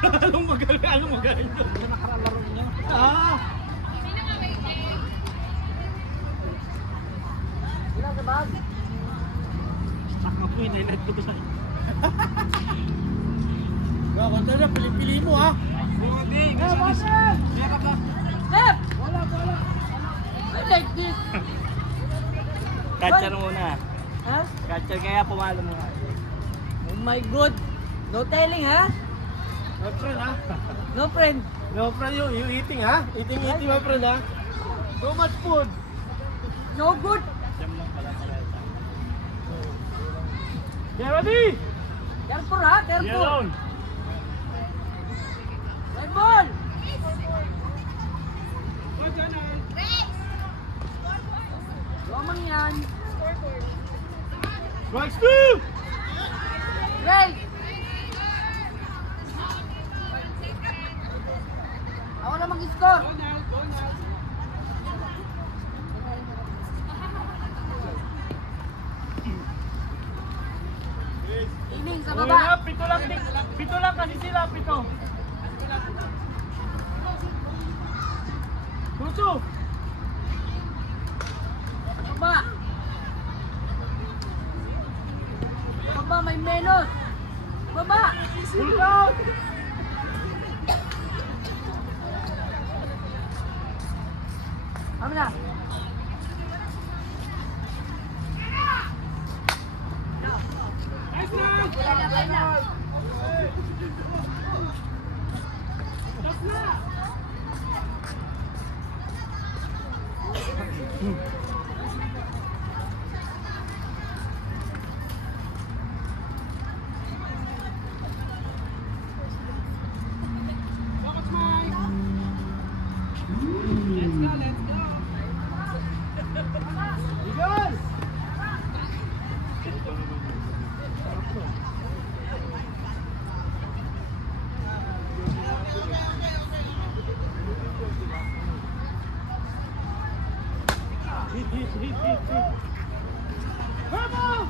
Anong magaling? Anong magaling? Ito nakaralaro niya. Ah! Ilang sa bag? Stuck nga po yun, highlight ko to sa... Kanta na, pili-pili mo ha. Hindi, Wala! meron ka. Step! Wala! I like this. Catcher muna. Ha? Catcher kaya pumalo muna. Oh my god. No telling ha? No friend ha? No friend. No friend, you eating ha? Eating my friend ha? So much food. No good. Get ready! Careful ha? Be Careful. alone. Right ball. Lamang yan. Strikes two! Great. Ako na mag-score. Ining sa baba. Wala, pito lang kasi sila, pito. Tutu! Baba. Baba, may menos. Baba. Pull out! Kami na. Kaya na. Eagles! Hit. Bravo!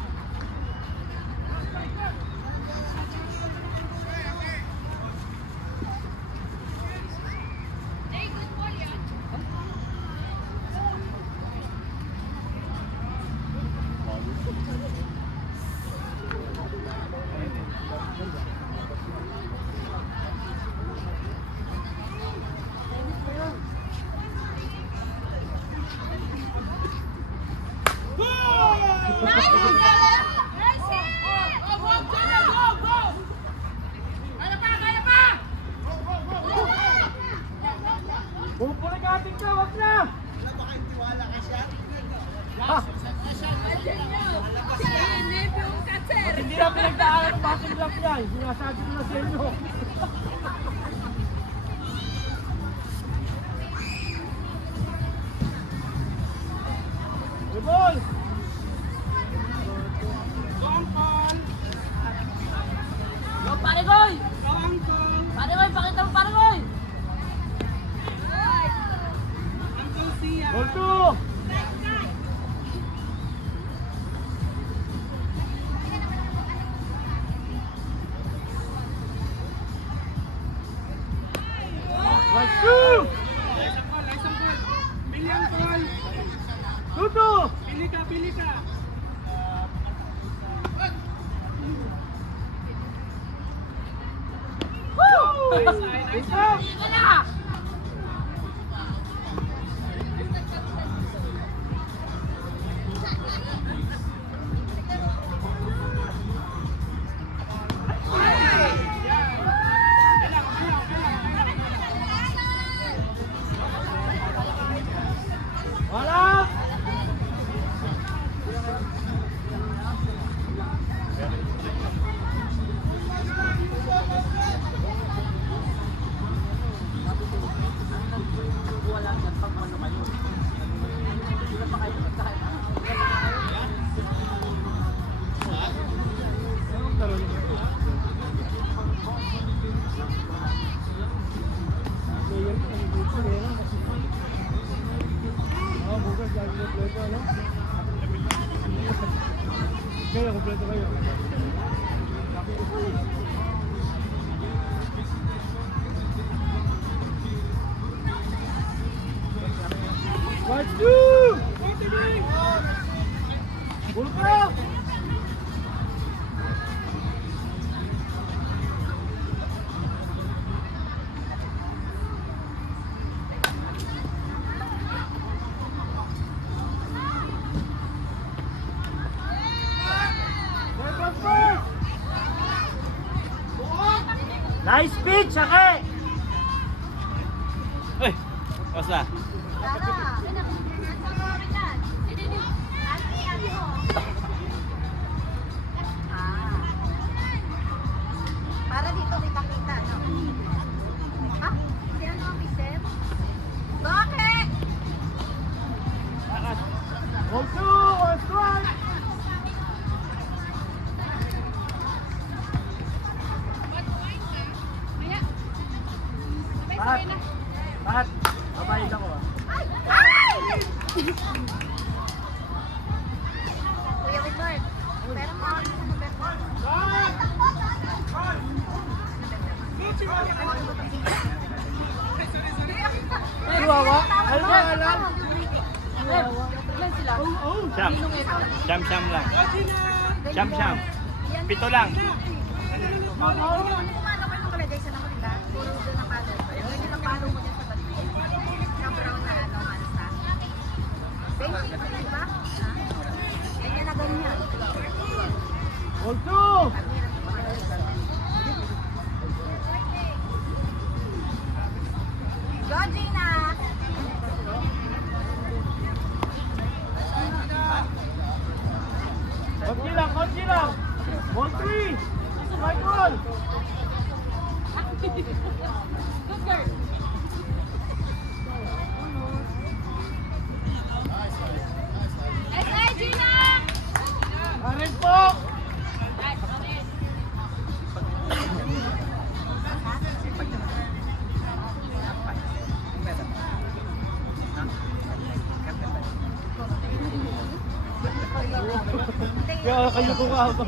Pupulikatin ka, wag na! Wala ba kayong tiwala ka siya? Ha? Hindi na pinagdaanan ng batang lap yan. Sinasabi ko na sa inyo. Good ball! Go, pare Goy! Pare Goy, pakita mo pare Goy! Ball two! Strike two! Tutu! Pili ka. Ika na! Wala! Wala dyan pag ano kayo. Sila pa kayo kahit Kaya kompleto kayo. Bulldog! Nice pitch, Ake! Uy! Basta. Para dito kita-kita, no? Ah, sino ang Vicente? Bakit? Ball 2, one strike! Pat! Pat! Babayad ako ah. Ay! Ay! Kuya Wilbert, pero mga ano sa Wilbert? Ay, wawa! Alam mo, alam! Ilan sila? Siyam. Siyam lang. Siyam. Pito lang. Kumano ko yung kalagay sa nakulita? Puro doon ang palo. Yung napalo mo dyan sa balik. Na brown na ano, mansa. Baby, di ba? Ganyan na ganyan. Ball 2! Go, Gina! Konti lang! Ball 3! Strike ball! Good girl. SA, Gina! Karin po! Kaya kayo ko nga ako.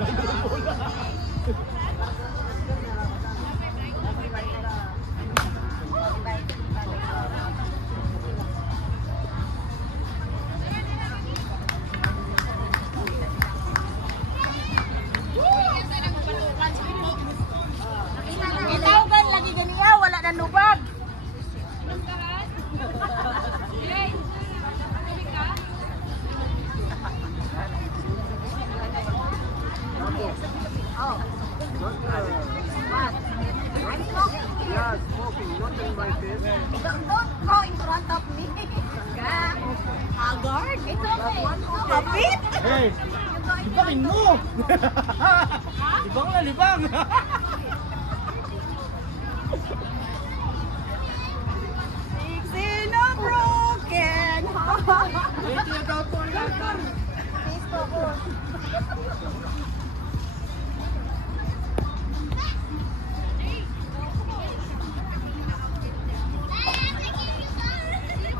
Ikaw gan lagi ganiya, wala na nubag. Oh. What? I'm smoking. Yeah, smoking, not in my face. Don't go in front of me. Agard? It's okay. Kapit? Hey! Libangin mo! Libang na, libang! Sino broken? Wait, tinatawag ko ang lahat. Please focus.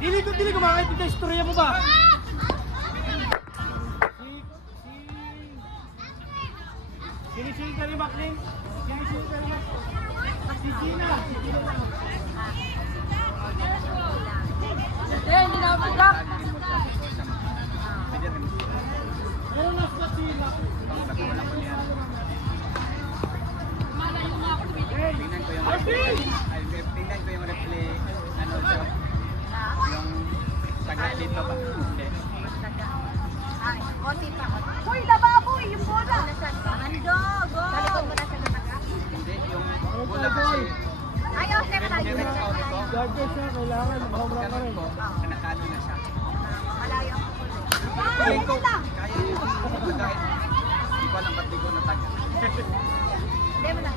Dili ko makakita yung istorya mo ba? Sinising ka rin, Maclean? Sinising ka rin, Si Gina! Hindi na ako drop. Ano na sa Gina? Hey! Arvin! Tingnan ko yung replay, ano, yung taga dito ba? Hindi. Ay, konti pa. Hoy, lababoy! Yung bola! Ando, go! Talikod mo na siya nataga. Hindi, yung bola kasi, Ayaw, step tayo. nire-record ko, Gagawin siya, kailangan makamura ka rin. ko, nakano na siya. Malayo ang kulo. Feeling ko, kaya yung kahit hindi ko alam ba't di ko nataga. Hindi mo lang.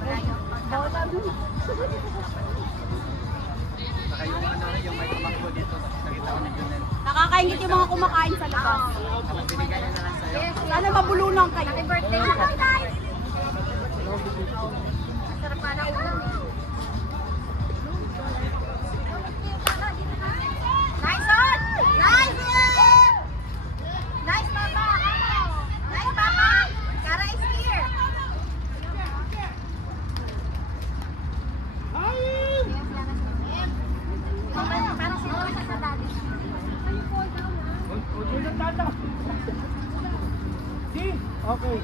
Malayo. Bola mo. Saka yung ano rin, yung may tumakbo dito, nakita ko ni Junel. Nakakaingit yung mga kumakain sa labas. Tapos binigay niya na lang sa'yo. Sana mabulunan kayo. Happy birthday. Happy birthday. Masarap pa na ulam eh. Nice on! Nice on! Nice, Papa! Nice, Papa! Kara is here! Parang siguro siya sa daddy. tatak. Si? Okay. Akoy!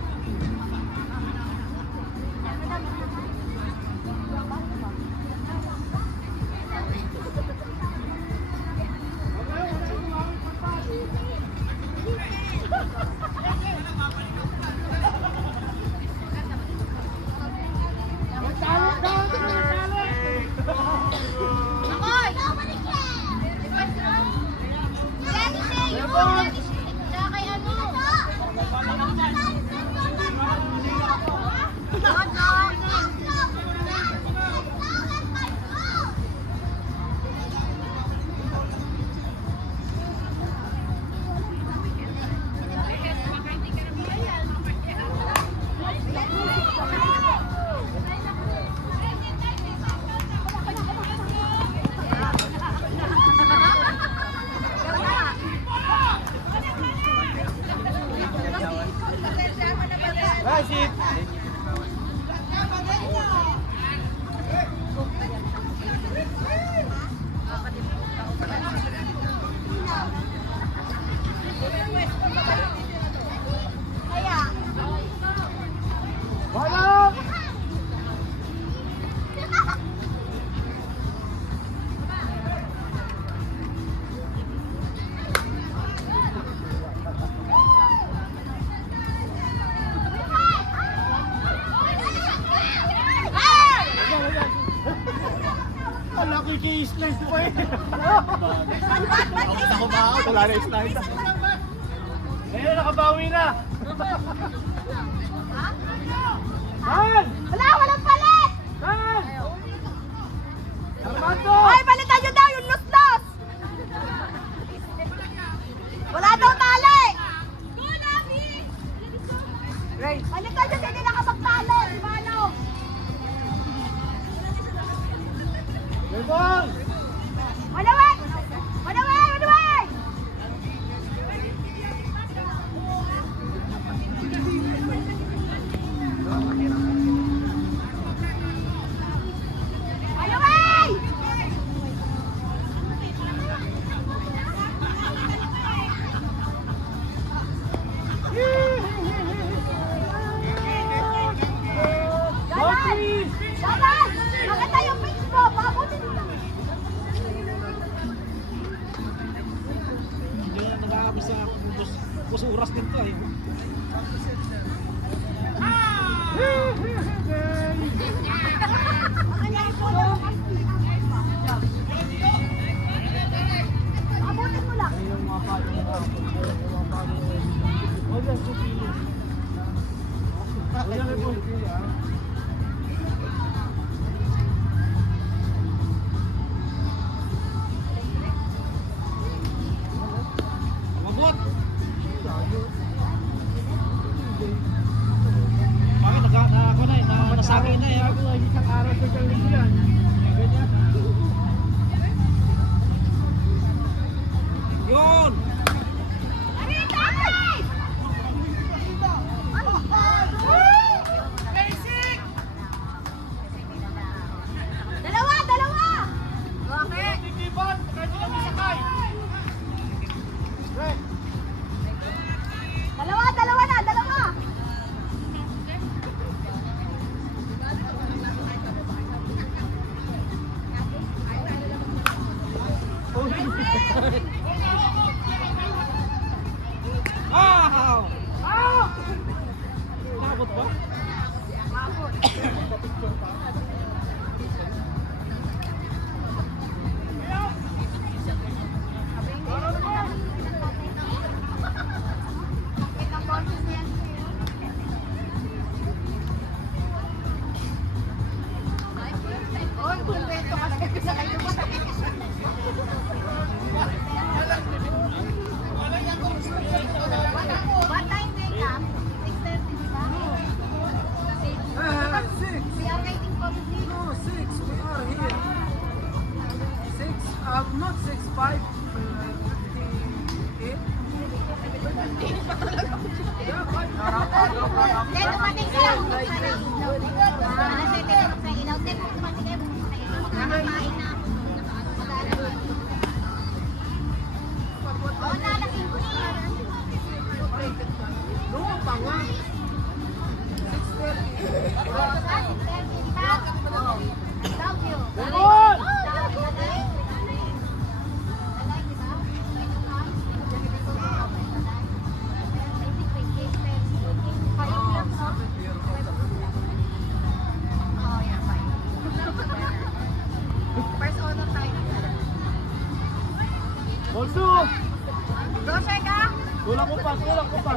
Tsaka kay ano? Ay, si... Kaya, Wala! Wala ko i-slice pa eh. Ako ba? Wala na slice. Eh, nakabawi na. Saan? wala, walang palit! Saan? Armando! Ay, palitan nyo daw yung los-los! Wala daw tali! Palitan nyo, hindi nakapagtali! Si Manong! Lebong! Manawag! Manawag! Manawag! Manawag! Bossy! Dapat! Maganda yung pitch mo! Pabutin mo lang! Hindi na nag-aabos sa oras nito eh. Pabutin mo lang! Mabot! Bakit nasagay na eh. Isang araw sa isang linggo yan. Ganyan. Yun! Dalawa! Dalawa! Bakit? Titipan! Kahit sila may sakay! Right. Dalawa! Dalawa na! Dalawa! Wow! Nakabot ba? Oy, kumbento ka sa sa kayo ba? What time wake up? 6:30 di ba? We are waiting for you. No, 6. We are here. 6. Not 6. 5. 58. Then dumating sila kung magkarating daw. Alas 7 na sa ilaw. Then kung dumating kayo, pumunta sa ilaw. Makakain na ako. Mag-aaral. Oo, nalasing ko siya. Tutulak ko pa.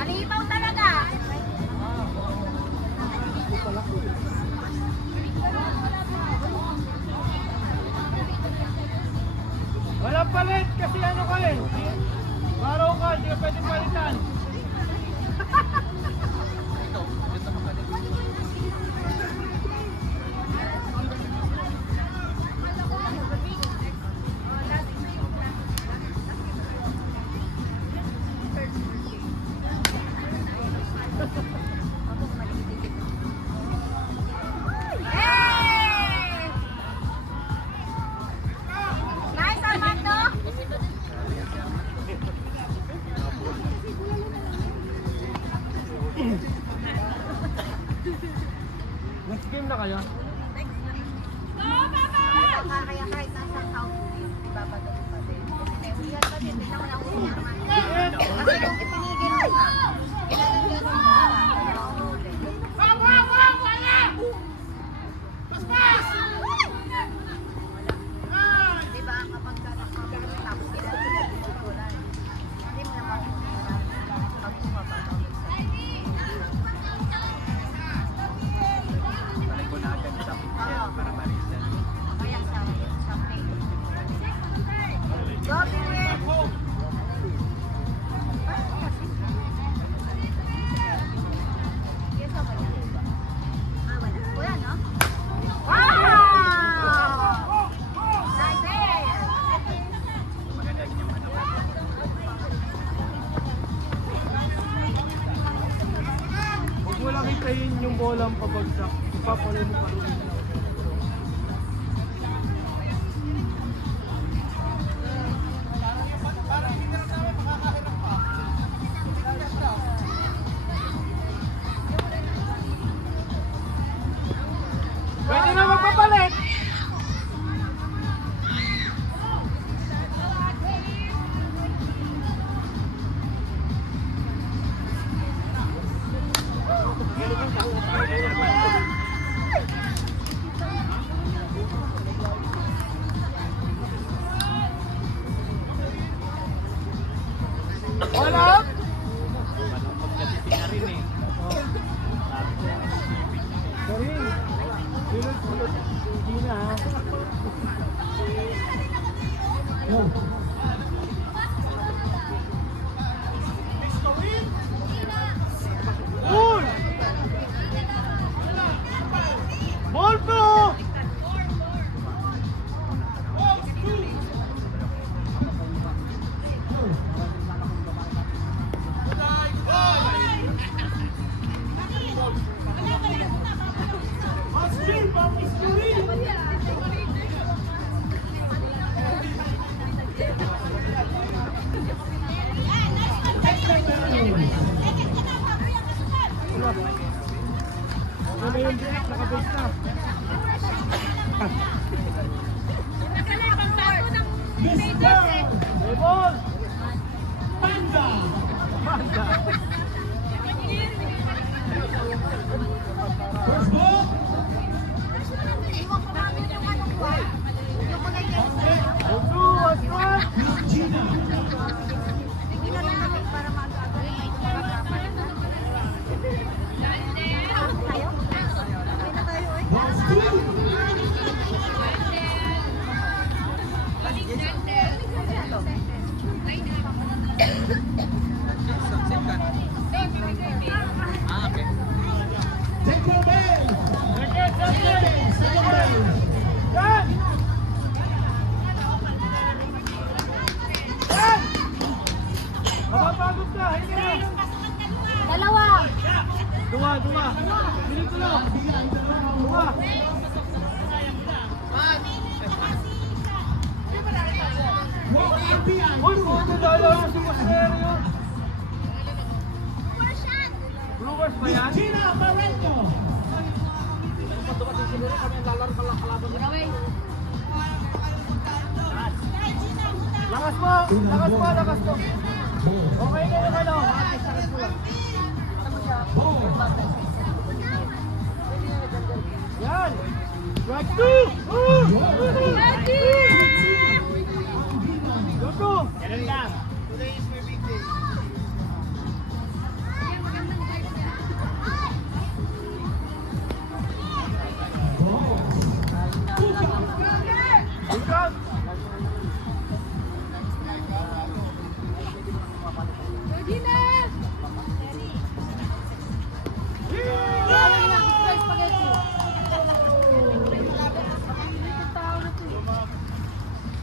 Alipaw talaga. Walang palit kasi ano ka eh. Baraw ka, hindi ka pwede palitan. Hey! Nice, Armando. Next game na kayo? Kaya kahit nasa house, ibabalik pa din. Kasi nahulihan pa din, bigla ko na huli naman. Kasi kung itinigil mo na, ilalagyan mo na, diba, kapag nakapagod tapos ilalagyan mo yung tulad, hindi mo na mahuhulihan pag bumaba. Balik ko na agad sa picture para marisan. Kaya sa play. Go, Pirit! Yes, okay yan. Ah, wala. Wala, no? Wow! Nice there! Maganda din yung ano. Huwag mo lang hitayin yung bolang pabagsak. Ipapalay mo pa rin. Pwede na magpapalit! Wala? Walang pagkatiting na rin eh. Sorry. Sulot-sulot. Hindi na ha. Uy! Ball to! Ano yung break? Nakabase na. May ball! Panda! Panda! Iwan ko namin yung anong ba? Yung kulay yan. Odu, asmat! Hindi na lang namin para mag-agad. Tayo? Hindi na tayo eh. Ah, okay. Yan! Yan! Mapapagod ka, hindi na! Dalawa! Dua! Bilis ko lang! Dua! Uy, puto lalo yung sumasero yun! Brewers ba yan? Lakas mo! Okay na yung ano? Sakit mo lang. Yan! Strike two! Go two! Ganun lang. Good shot!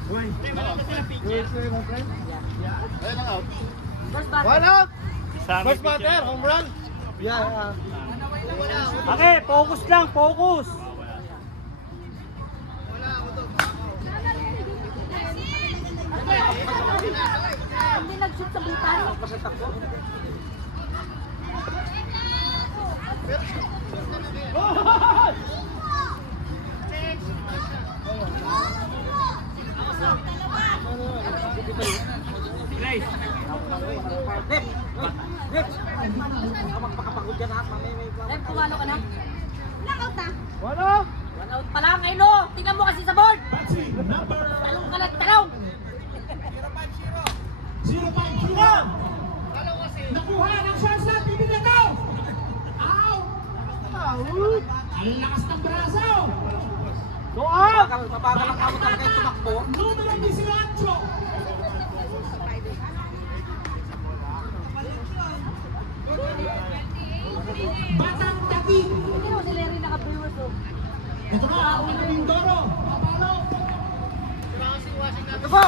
Uy! Wait, my friend. First batter. One out! Isang First batter, home run! Yeah. Okay, focus lang, focus! Hindi nag-shoot sa bitan. Rep, kumano ka na? Knockout na. One out! One out pa lang, Aino! Tingnan mo kasi sa board! Talong ka lang, talong! 0-5 Kilan. Nakuha ng shortstop, bibigyan Out! Out! Ang lakas ng braso! Go out! Mabagal ang kamo talaga yung tumakbo. Numero 18. Batang Tati. Hindi naman si Larry naka-viewers oh. Ito na, ang Mindoro. Papalo. Ito po!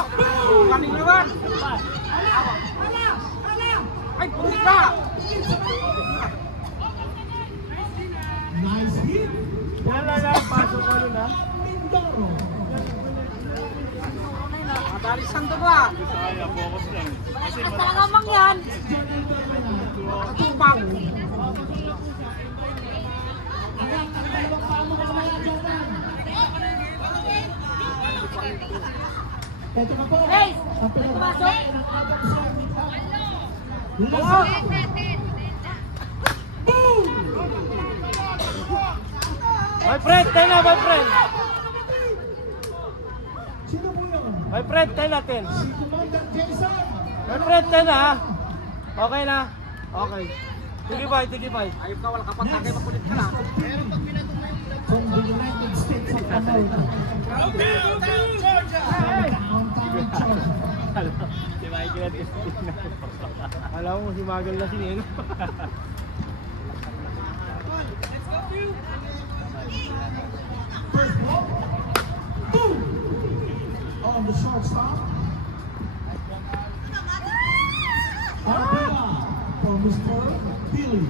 Kaming naman! Ala! Ay, pulis ka! Nice hit. Yan lang, pasok ko nun ha. Mindoro. Madalisan to ba? Malakas talaga mang yan! Katubang! Ayan, ang dalawang paa mo kamaya, Jordan. Ito na po. Race! Ang Pumasok! ng abang sa Go out! My friend, tayo na, my friend! Sino po yun? My friend, tayo natin. Si Commander Jason. My friend, tayo na ha. Okay na? Okay. Sige bye. Ayop ka, wala ka pang tagay, makulit ka lang. From the United States of America. Hey! Downtown Georgia. Si Michael at Christina. Alam mo, si Magal na sinin. First ball. Boom! On the shortstop. Arbila for Mr. Billy.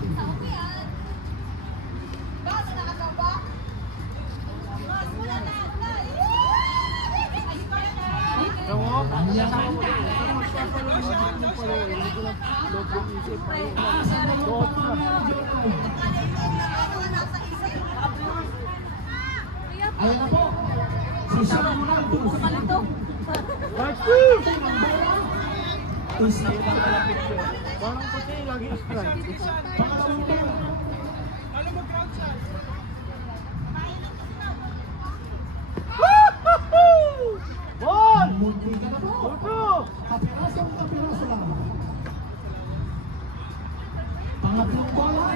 Ayan na po. Si Sam Ronaldo. Malito! Right two! Is Parang puti, lagi strike. pangalawang bola. Woo-hoo-hoo! Ball! Munti ka na po. Tutu! Kapiraso lang. Pangatlong bola.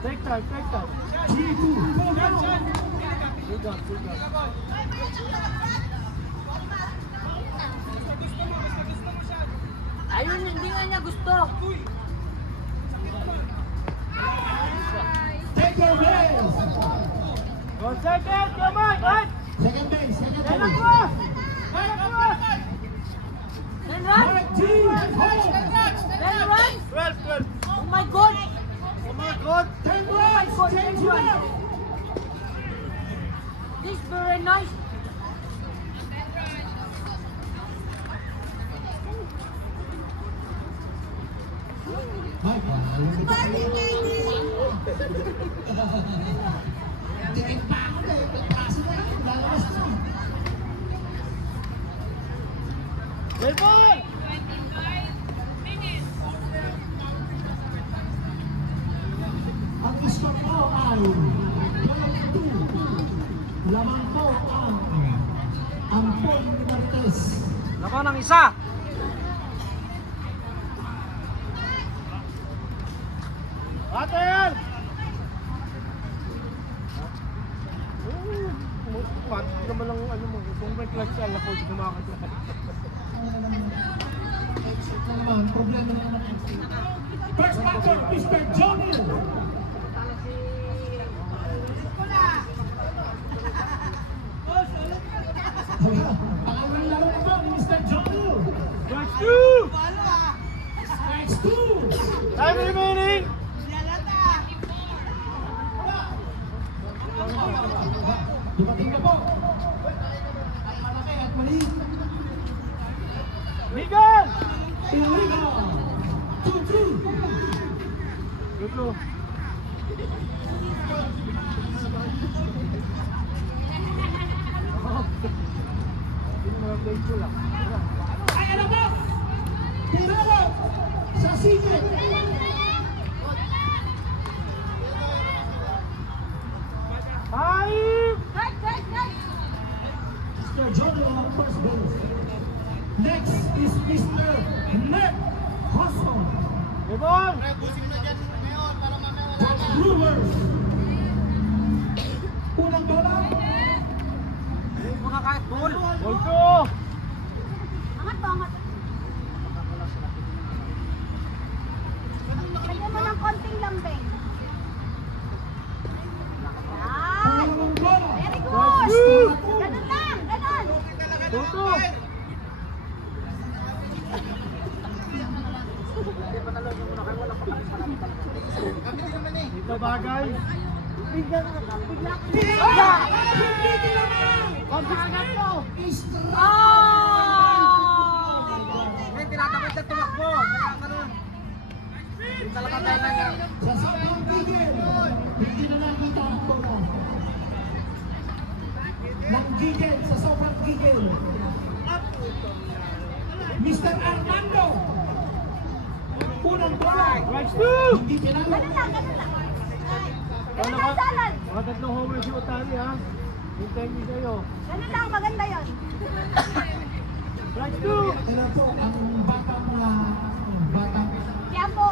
Take time. 3-2. Good job. Ayun, hindi nga niya gusto! Take your base. Go second, come on, right! Second base. Yan ang cross! Yan ang cross! 10 runs! 19 home. 10 runs! 12. Oh my God! Oh my God! 10 Oh my runs. God! 10 10 runs! runs. This is very nice! Ay, panalo pa kayo. Tingin pa ako eh. Pagkaso na lang. Lalabas na. Play ball! Ang Paul Marquez. Nako ng isa. Ate yan! Pati naman ang ano mo, kung may clutch yan, ako di kumakatlakan. Ito naman, problema na naman. First batter, Mr. Johnny. Pangalan laro ito, Mr. Johnny. Strike two! Strikes 2. Time remaining! Dumating na po. Malaki at mali. Legal! Illegal. 2-2. Luto. Ay, ano ba? Tirado sa singit. Five! Mr. Johnny on first base. Next is Mr. Ned Husson Ibon! from Brewers. Unang bola. Ball two! Angat to, angat. Lagyan mo ng konting lambing. Yan. Unang bola. Very Strike good. two! Ganun lang, ganun. Luto! Dito bagay. Bigla. Ang kagat mo! May tinatamad na tumakbo. Kaya ganun. Hindi talaga tayo lang. Sa sakang gigil. Hindi na nakita ang bola. Nang gigil sa sobrang gigil. Mr. Armando. Unang bola. Strike two! Hindi tinalo. Ganun lang, ganun lang. Ganun Ano lang, ka? salad. Mga tatlong homer si Otani ha. Hintayin niyo sa'yo. Ganun lang, maganda yun. Strike two! Kaya po ang batang Yan po.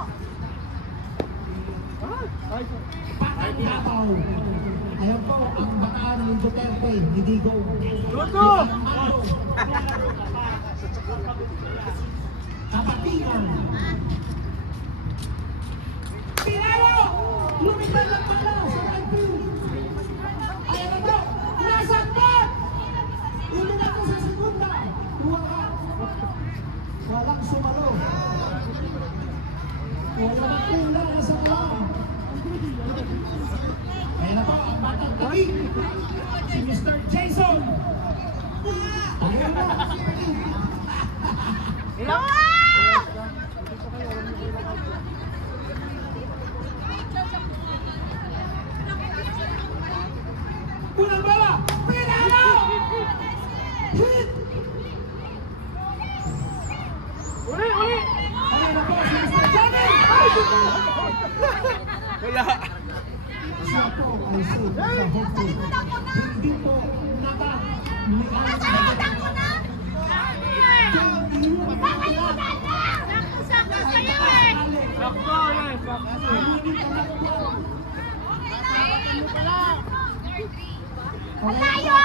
Ay, Batang Davao. Ayan po ang bataan ng Duterte, ni Digo. Luto! Armando. Kapatingan. Tinalo! Lumipad lang pala sa right field. Ayan na po, nasa bat! Ilan ako sa segunda. Walang sumalo. Walang kulang sa kalam. Ayan na po ang batang tabi. Si Mr. Jason. Ayan na. Unang bola! Pinalo! Hit! Uli! Ayan na po si Mr. Johnny! Wala! Siya po ay safe sa home field. Hindi po naka ni Nasalimutan ko na. Sakto yan! Sakto! Malayo!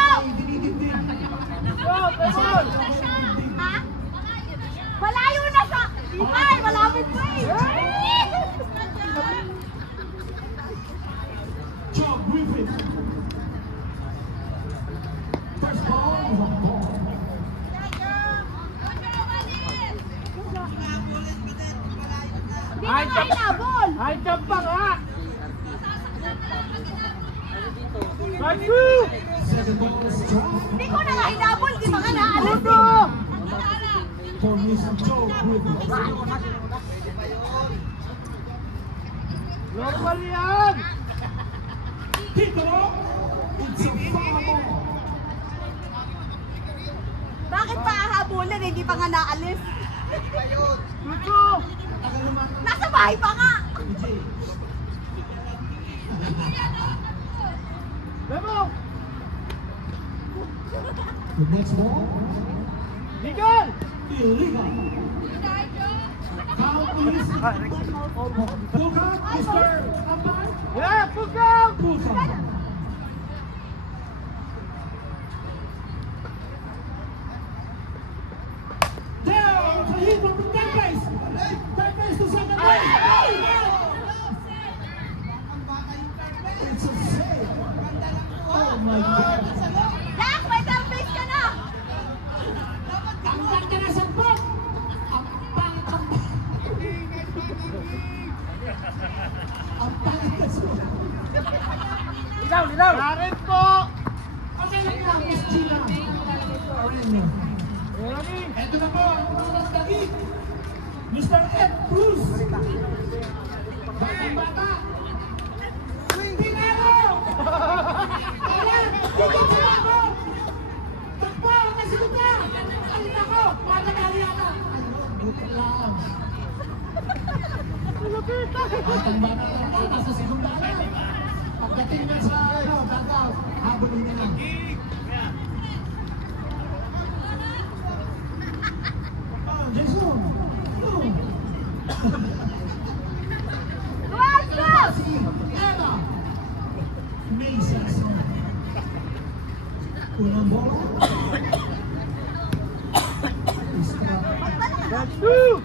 Go! Tebol! Ha? Malayo na sa... Ay, malapit pa eh. Joe Griffin. First ball is a ball. Di na nga hinabol. High jump pa nga! Strike two! Second ball is strike Hindi ko na nga hinabol. Di ba ka naalis Luto! for Miss Joe Griffin. Normal yan! Titulo, it's a foul ball. Bakit pa ahabulin? Hindi pa nga naalis. Luto! Tagal naman ng Nasa bahay pa nga. DJ. Memo! The next ball, Legal! illegal. Foul is pull out, Mr. Ampar. Yeah, pull out! Pull out. There, it's a hit from the third base. Third base to second base. It's a save. Oh my God. Dak, may third base ka na! Ang ganda na sa bot. Ang pangit ang... Ang pangit na sa... Lilaw, lilaw! Karet po! Okay lang lang, Miss Gina. Ayan. Ronnie! Ito na po ang unang dagig. Mr. Ed Cruz. Batang bata. Pinalo! Ayan! Tigil sa ako! Takbo! Nasunod na! Alin ako! Matatali yata! Ayun, buti lang. Batang bata na nasa sekundahan. Pagdating na sa dugout, habulin na lang. Jason! Si Eva! May Saxon. Unang bola. That's two!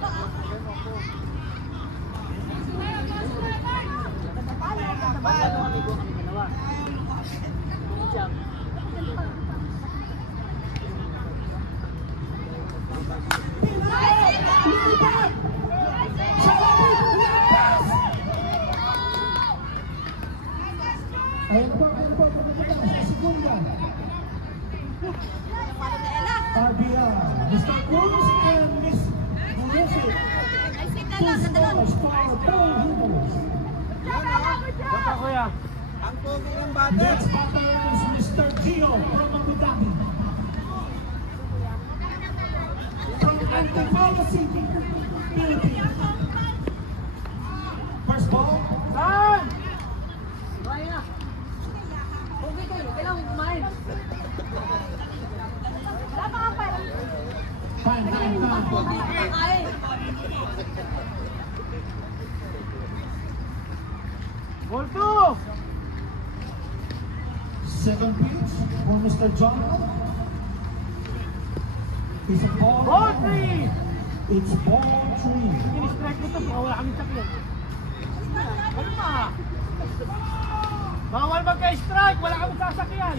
Lumipat! Sa labit! Lampas! Ayan po, pagkakita sa segunda. RBR, Mr. Cruz and Miss Marufi. Two scores for Paul Hubos. Bata kuya. Ang pogi ng bata. Next batter is Mr. Gio from Abu Dhabi. From Antipolo City, Philippines. First ball, Saan? Kumain na. Okay kayo, kailangan kumain. time. Kakain. Ball two! Second pitch for Mr. John. It's a ball. Ball three! It's ball 3. Ini-strike mo to, baka wala kami sakyan. Ano ba? Bawal magka-strike, wala kami sasakyan.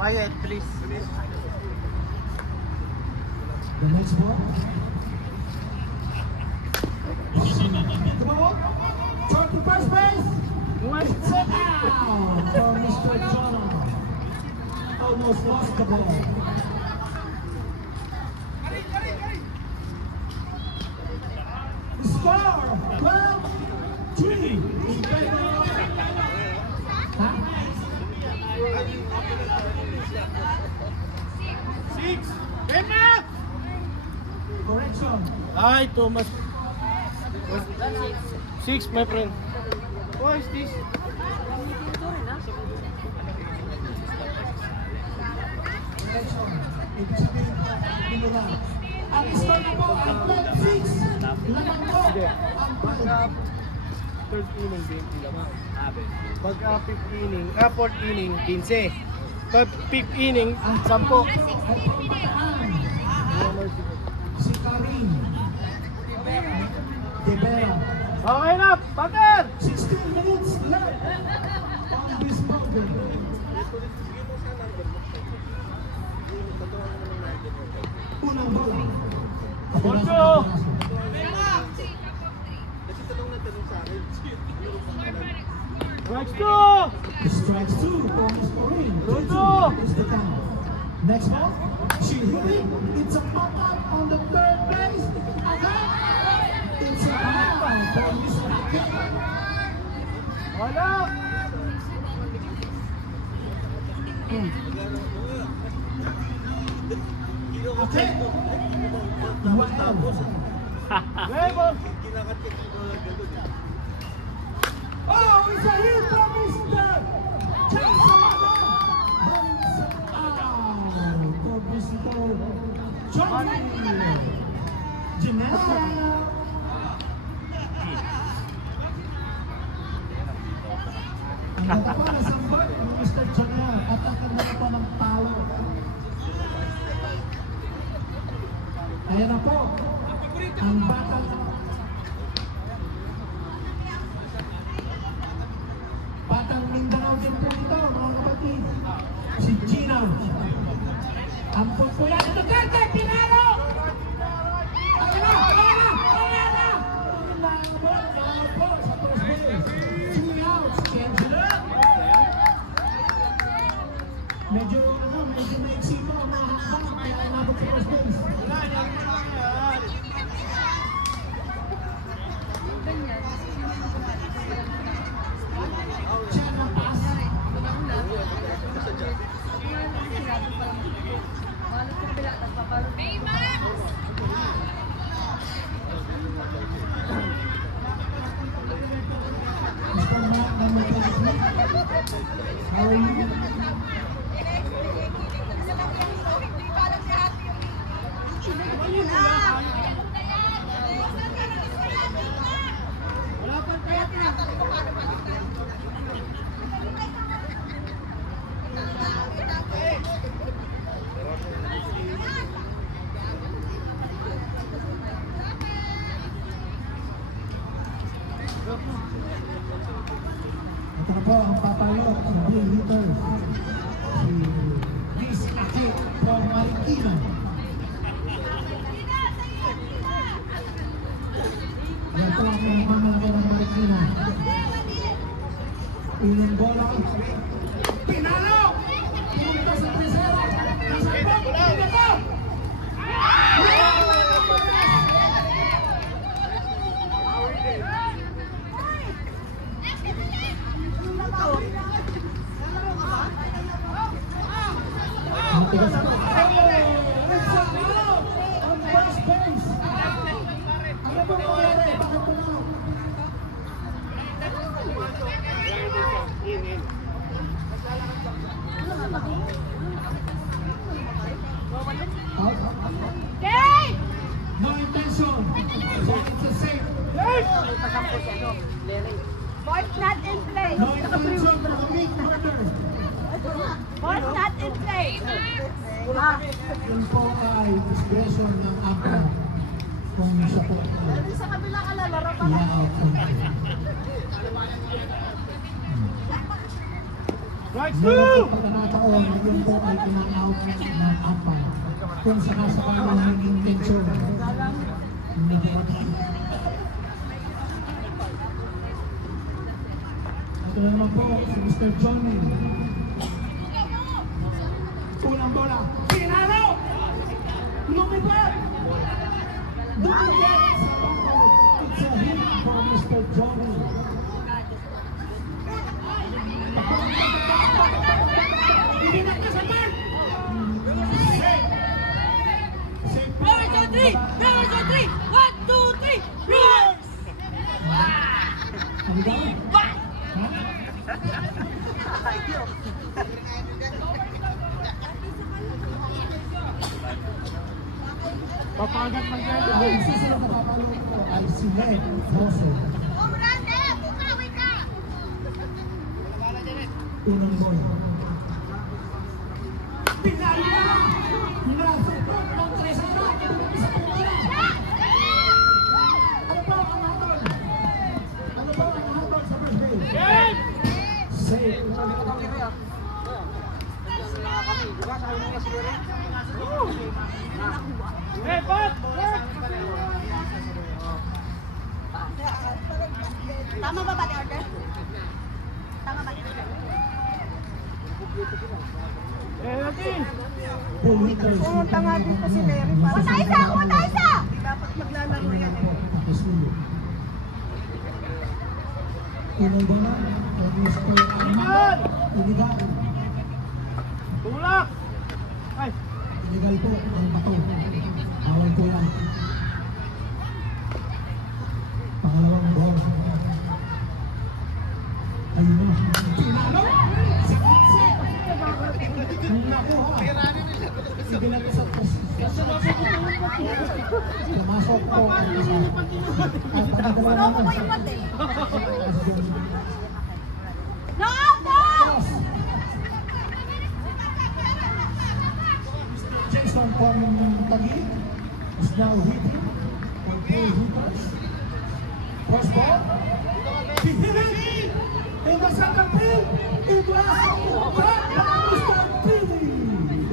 Quiet, please. The next ball. Throw. Short to first base. It's an out for Mr. John. Almost lost the ball. Score 12-3 in favor of... Huh? Six! Enough! Correction. Hi, Thomas. Six, my friend. What is this? Correction. Ibig sabihin po, binura. Ang score na po, ang 12-6. Lamang po, ang pag... Third inning, 20 lamang. Pagka fifth inning, fourth inning, 15. Pag fifth inning, 10. Ay pamataan. Si Karim. Debera. Okay na, Pater! 16 minutes left on this boundary. Unang bola. Ocho. Strikes two! Strikes 2 for Miss Maureen. Rojo. 2-2 is the count. Next ball. She hit it. It's a pop-up on the third base. Again. It's a pop-up for Miss Raquel. Wala! Okay. Wow. Level! Oh, it's a hit from Mr. Jason. Brings out for Ang ganda pa ng sambat ng Mr. Chania at ang ganda pa ng talo. Ayan na po, ang batang Mindanao din po ito, mga kapatid. Si Gina. Ampun po yan. Duterte, Pinalo! Ayan na! Ayan na! Ayan na! Ayan po sa first base. 2 outs. Change it up. Medyo maiksi mo ang mga hakbang kaya inabot sa first base. Siya ng pass. Mr. Mark, number 23. How are you? Ito na po ang papalo sa Bill Hitter. Si Chris Ake from Marikina. Yan po ang mga mamalaki ng Marikina. Unang bola. Pinalo! Punta sa presero. Nasabot! Pinalo! Matigas po. It's a out on first base. Ano po nangyari? Bakit po na? Out. No intention. So it's a safe. Boys not in play. No intention for a weak murder. Boys not in play. Yun po ay discretion ng APRA kung siya po Sa kabilang alalaro pa lang. i-out. Meron po pagkakataon na yun po ay ina-out ng APRA kung sakasakali ng intensyon. Ito na naman po si Mr. Johnny. Unang bola. Pinalo! Lumipad! Dumigit sa bangko. It's a hit for Mr. Johnny. Ibinag na sa man! Safe. Power to 3! Power to 3! 1, 2, 3! Roars! Ano ba? Papagat mag-gano. Ang susunod na papalo ko ay si Ned Rosso. Unang bola. Pinalo na! Nasupot ng Tresero. Isa pong bola. Ano ba ang hatol? Ano ba ang hatol sa first base? Safe. Hey, Pat! Tama ba the order? Tama ba the order? Eh, natin! Full hitters. Pumunta nga dito si Larry para sa... Isa! Punta isa! Dapat maglalaro yan eh. Pakisulo. Unang bola. Mr. Armando. Iligal. Tulak! Ay! Iligal po ang bato. Bawal po yan. Pangalawang ball. Ayun na. Pinalo! Sakit siya! Ang nakuha. Sige lang sa post. Pumasok. stroke po ang isa. At pagdadala Ano ko naman yung pati? sa No, no! Jason from Taguig is now hitting for 2 hitters. First ball, he hit it in the center field. It was back by Mr. Pili.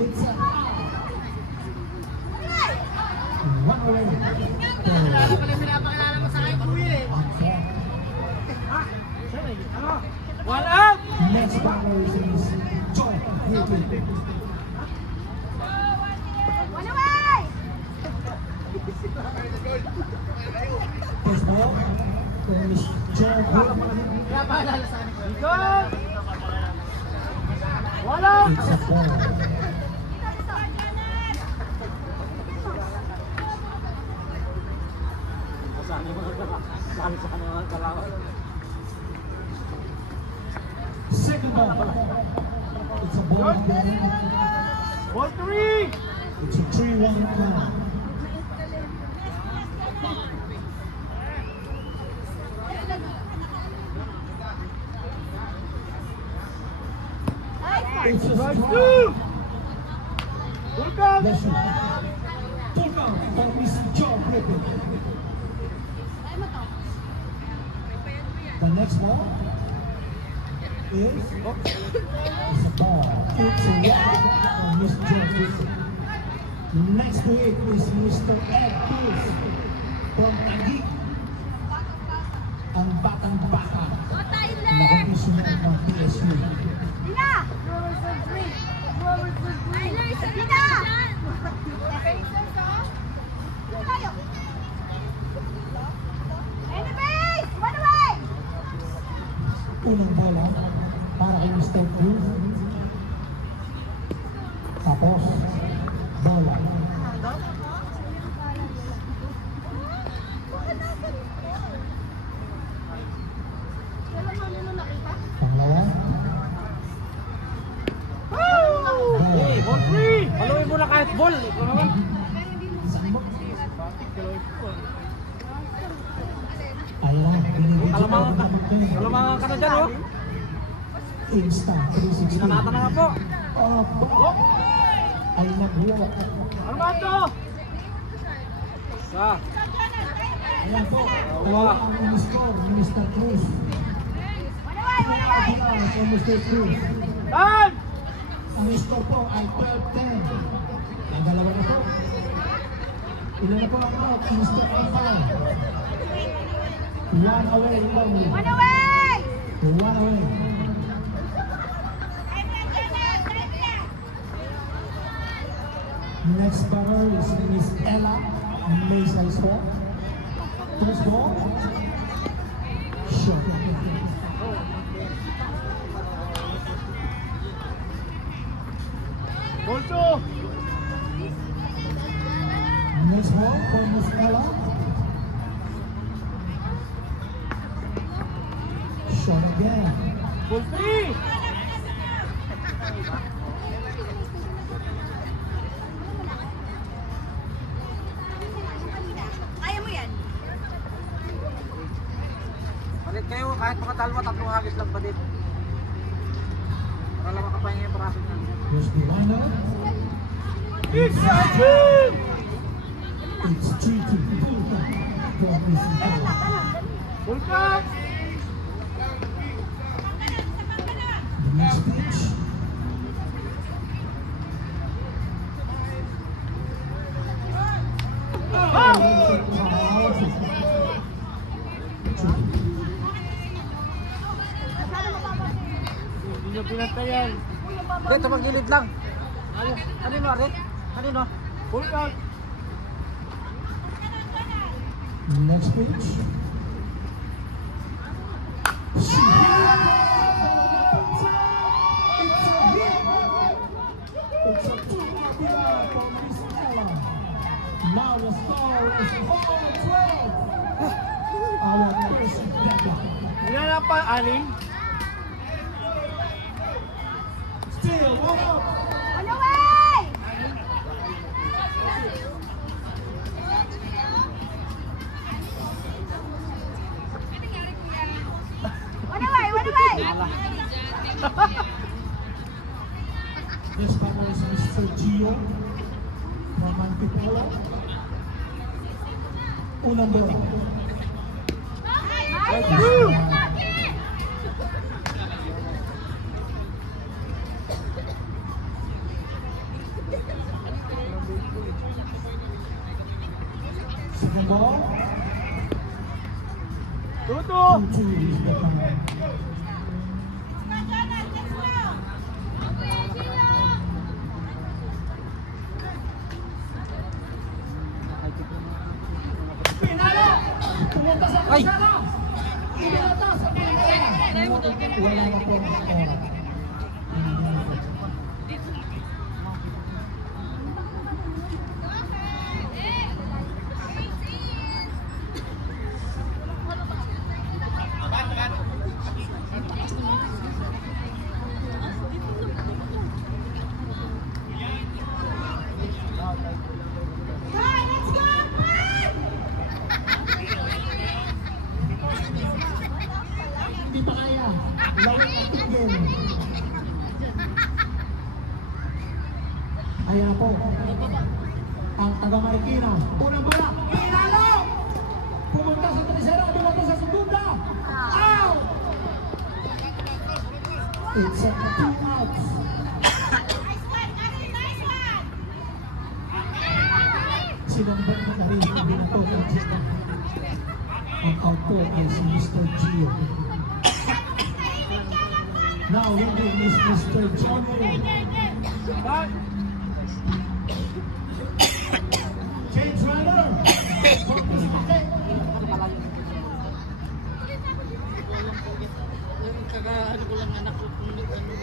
It's a one away. One up! Next batter is John Griffin. One away! First ball, is John Griffin. Go! One up! It's a ball. Second ball. It's a ball. Ball 3! It's a 3-1 count. It's a Strike strike. 2! Full count! Yes, sir. Full count for Mr. John Griffin. The next ball is a ball. It's a walk for Mr. John Griffin. Next to it is Mr. Ed Cruz from Taguig. Ang batang bata na komisyon ng PSU. Dina! Dina! Tayo! Any base! One away! Unang bola para kay Mr. Cruz. Tapos, bola. Panglawa. Hey, ball 3! Haluin mo na kahit ball. Ikaw naman. Ayan, binibigyan Kalamangan ka. Kalamangan ka na dyan, oh. Instant 360. Nanata na nga po. Ay nag-walk. Armando! Sa. Ayan po, wala ang in-score ni Mr. Cruz. One away! One away! Pinakabila kay Mr. Cruz. Time! Ang score po ay 12-10. Ang dalawa na po. Ilan na po ang out? Mr. Empire. One away only. One away! One away. Next batter is Miss Ella Mason Sport. First ball. Shot. Ball 2! Next ball for Miss Ella. Shot again. Ball 3! Kaya mo yan? Palit kayo, kahit makatalo, tatlong hagis lang palit. Para lang makapahinga yung paraso niya. Here's the windup. It's a team! It's 3-2 for Miss Ella. Full count! The next pitch. Hindi niyo pinantayan. Dito, magilid lang. Kanino, Arit? Kanino? Full count! Next pitch. She hit it. It's a hit. It's a 2-RBI for Miss Ella. Now the score is 4-12. Our first deadline. Ilan na pa? 6? Still one out. One away! This batter is Mr. Gio from Antipolo. Unang bola. Second ball. Tuto! 2-2 is the count. Pinalo! Pumunta sa kasala! Pinata sa pinata! Wala na po ang oras. Hindi pa kaya. Lawin at tigil. Ayan po. Ang taga-Marikina. Unang bola. Pinalo! Pumunta sa tercera. Binato sa segunda. Out! It's a 2 outs. Sinambat na rin. Binato sa Gista. Ang out po ay si Mr. Gio. Now leading is Mr. Johnny. Change runner. Focus packet. Yung kaga-ano ko lang anak ko kung nag-ano.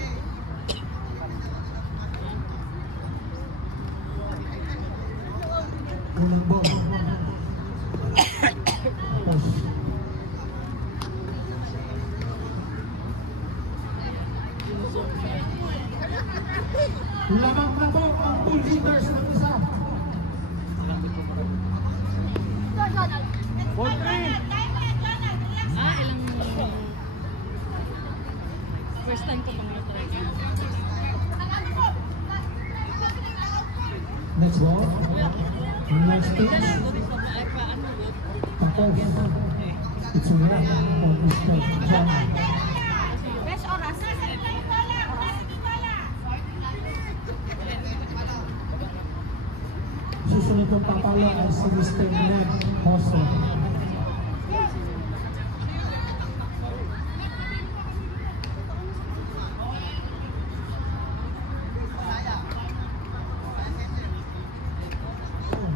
Unang ball. Tapos. Lamang na po ang full hitters ng isa. Ball 3! Ilang... First time ko pang na-try. Next ball. Next pitch. Tapos. It's a walk for Mr. Johnny. Best oras. Susunod ng papalo ay si Mr. Ned Hosso.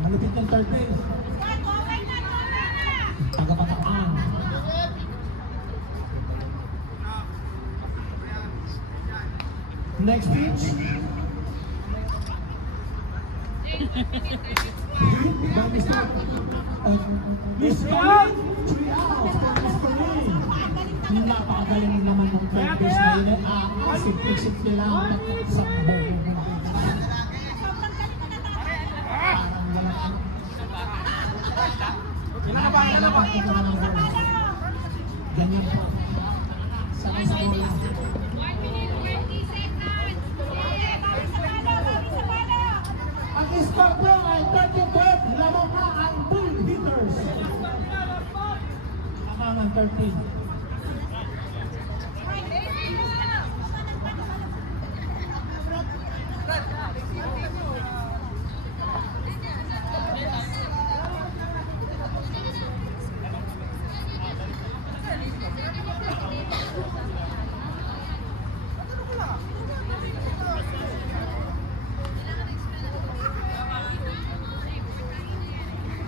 Malapit ng third base. Tagapataan. Next pitch. By Mr. Mr. Lee, 3 outs for Mr. Lee. Napakagaling naman ng third base na yun. Simple-simple lang sa buong. Ganyan po. Sakay-sakay lang. Ang score po ay 30-12. Lamang na ang full hitters. Lamang ang 13.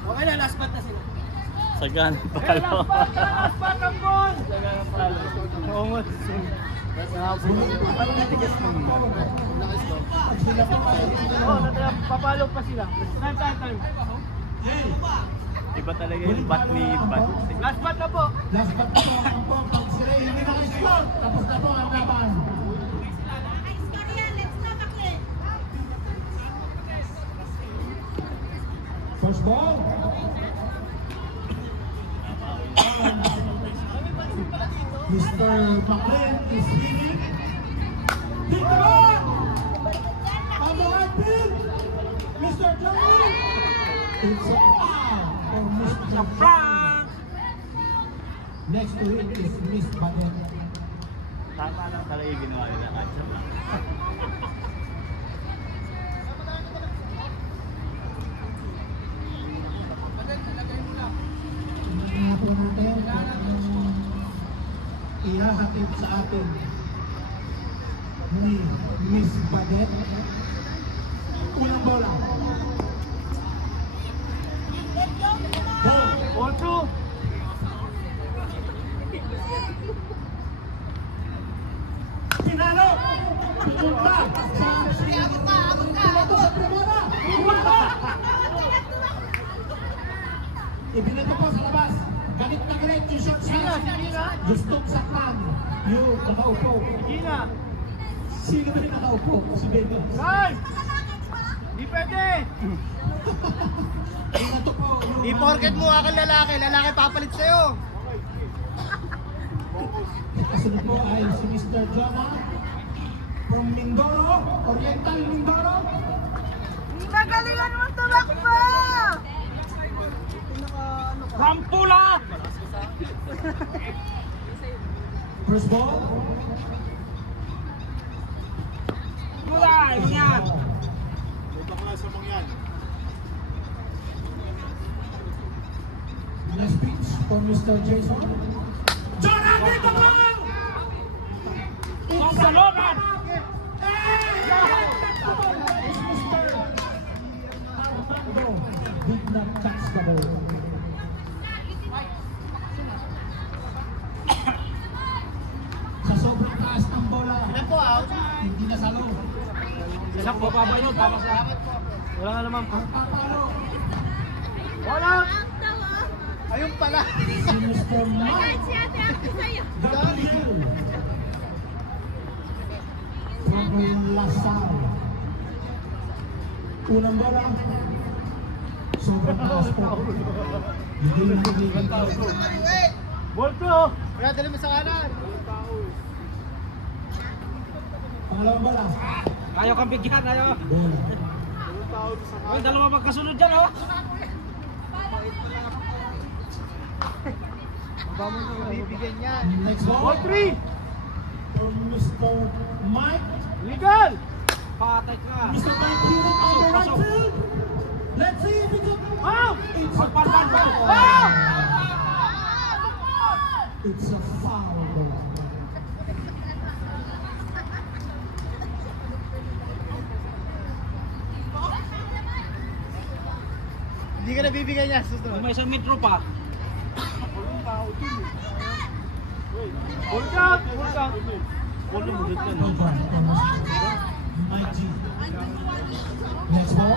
Okay na, last bat na sila. Sagan Hey, palo. last bat ang ball! Sagan palo. Oo nga. Parang natigas mo nga. Oo, papalo pa sila. Time. Iba talaga yung bat ni Bat. Last bat na po. Last but po ang po. Pag sila hindi naka-score, tapos na po ang laban. First ball. Mr. McLean is hitting. Hit the ball! It's a foul for Mr. Frank! Next to him is Miss Badet. Tama lang pala yung ginawa nila kansa lang. Tingnan po natin kung ihahatid sa atin ni Miss Badet. Unang bola. Ball. Ball 2. Pinalo! Punta sa Pinalo sa Primera! Wala! Ibinato po sa labas. Galit na galit yung shot shot. Gustong saktan yung nakaupo. Gina. Sino ba yung nakaupo? Si Vegas. Guys! Di pwede! Binato po yung... I-forget mo ka kang lalaki. Lalaki papalit sa'yo. Kasunod po ay si Mr. Jonah from Mindoro, Oriental Mindoro. Magalingan mo tumakbo! Rampula! First ball. Wala! Ano yan? Next pitch for Mr. Jason. Jonah, dito mo! Ang salonan! Armando did not touch the ball. Sa sobrang taas ng bola, Ilan po out? hindi na salo. Isang bababa yun, tama sa akin. Wala nga naman po. Ang papalo, Wala! Ayun pala. si Mr. Mike Gabriel from Lasal. Unang bola, sobrang taas po. Hindi na nagiging Ball 2. Kaya dali mo sa kanan. pangalawang bola. Ayaw kang bigyan, ayaw. Bola. Ay, dalawa magkasunod dyan, oh. Vamos na bibigyan niya. Next ball. Ball 3. From Mr. Mike. Legal. Patay ka. Mr. Mike Hewitt on the right Pasok. field. Let's see if it's a Out! It's a Pagpalpan po. Out! It's a foul ball. Hindi ka nabibigyan niya. Susunod. May isang metro pa. Ball count. Ball count. Ball mo dito No no? point for Mr. Mike G. Next ball.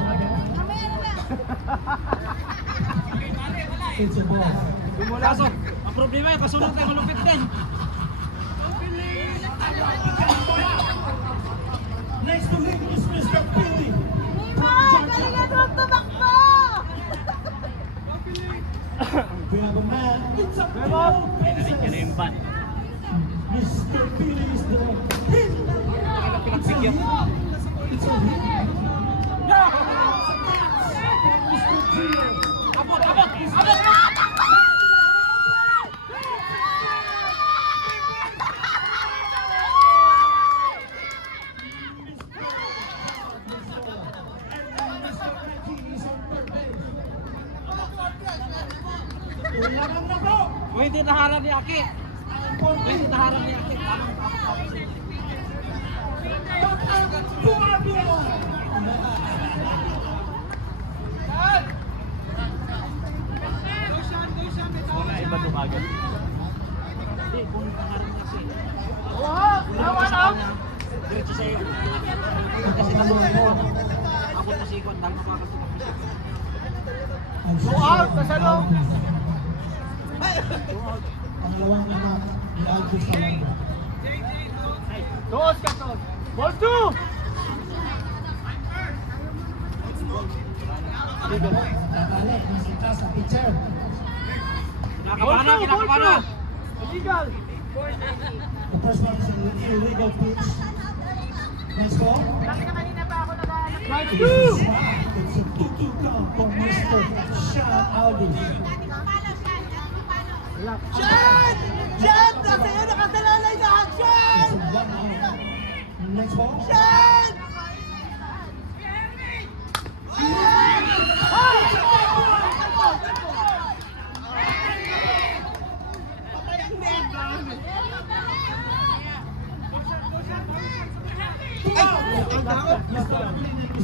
It's a ball. Kaso, ang problema yung kasunod ay malupit din. Next to him is Mr. Billy. Magalingan mo tumakbo! We have a man. It's a Memo. ball. Pinalik niya na yung bat. Mr. Billy is the hit. It's a hit. It's a hit. No! Mr. Gio. Abot, abot, abot! Ulangan na po. Pwede naharap ni Aki. Pwede naharap ni Aki. Mga iba tumagal. Hindi, kung naharap ni Aki. Wow! Nawan out! Diretso sa'yo. Kasi naman mo. Abot na sikot. Dahil makakasunog. Go out! Nasalo! Pangalawang anak ni Alvin Salonga. Toos ka, toos. Ball 2! Nakakali, nasita sa pitcher. Ball Nakakapana, 2! Ball kinakapana. 2! Legal! The first one is an illegal pitch. Next ball. Strike It's 2! a 2-2 count for Mr. Sean Aldi. Shot! Shot! Nasa iyo nakasalalay na action! It's a 1 out. Next ball. Shot!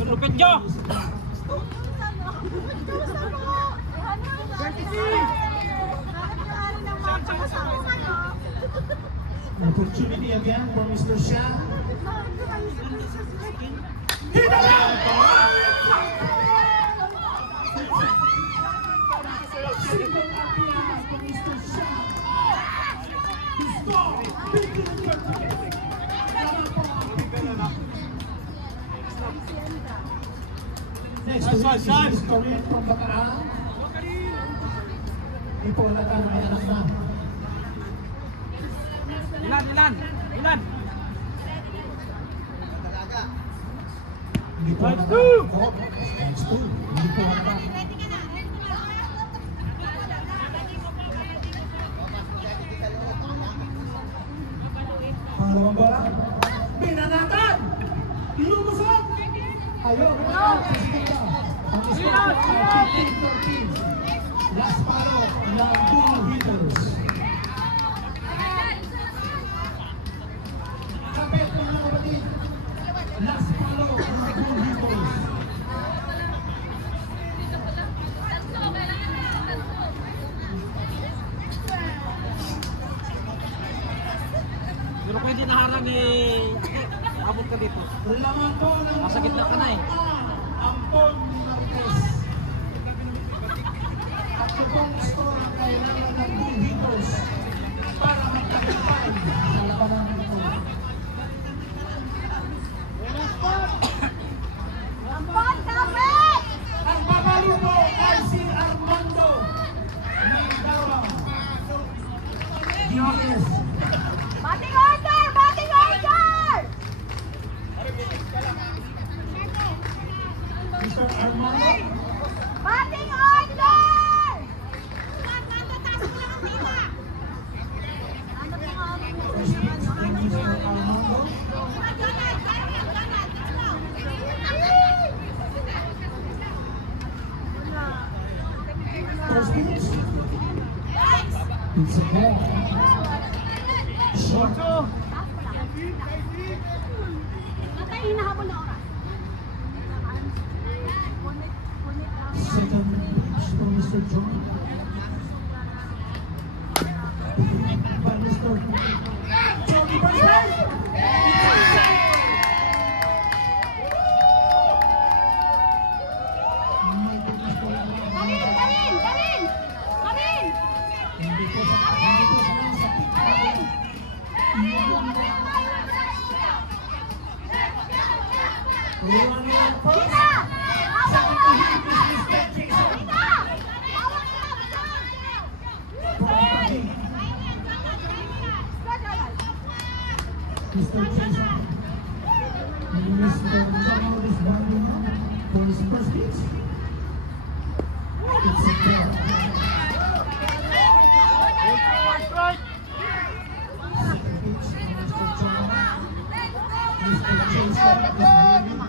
Lupit nyo! Opportunity again for Mr. Sean. Hit it out! Single RPI for Mr. Sean. He scored. 15-13. Next to him is Corinne from Bataan. Ipolatan may anak na. Ilan? Hindi po anak na. Next to. Hindi po anak na. Pangalawang bola. Binanatan! Lumusok! Ayaw! Ang score ay 15-13. Last paro ng Bull Hitters. Kapit ng mga kapatid. Last paro ng Bull Hitters. Pero pwede naharang ni abot ka dito. Laman po ng Nasa gitna ka na eh. Ampon Marquez. At ito pong score ang kailangan ng Bull Hitters para magtagumpay sa labanan ng ito. Ampon, kapit! Ang papalubo ay si Armando Mindara. Dionis. Batting order! Batting order! Mr. Armando. Batting order! First pitch from Mr. Armando. First pitch. It's a ball. Short. Matay, hinahabol na oras. Second pitch from Mr. John. By Mr. Johnny Bernal. Karin! Hindi po sa nasa pick. Luwan po. Dina! Hawak mo! Dina! Hawak Mr. Jason. Mr. Jamal is running for his first pitch. It's a ball. Second pitch from Mr. Jamal. Mr. Jason is running.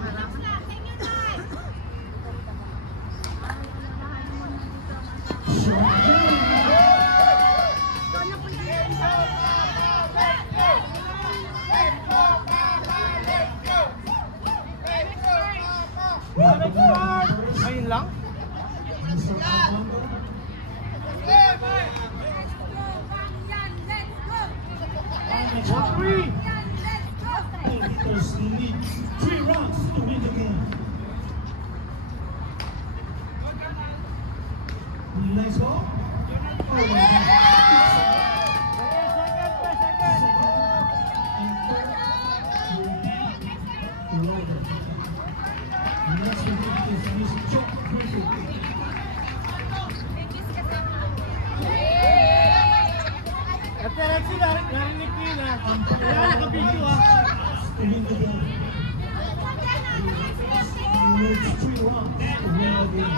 Ayun lang? Mr. Armando. Three! Hitters need 3 runs to win the game. Nice ball. Oh my God. And third will be Roder. Next to him is Miss Chuck Griffith. Let's see, narinig ko yun ah. Kaya nakabidyo ah. To win the game. He needs 3 round to win the game.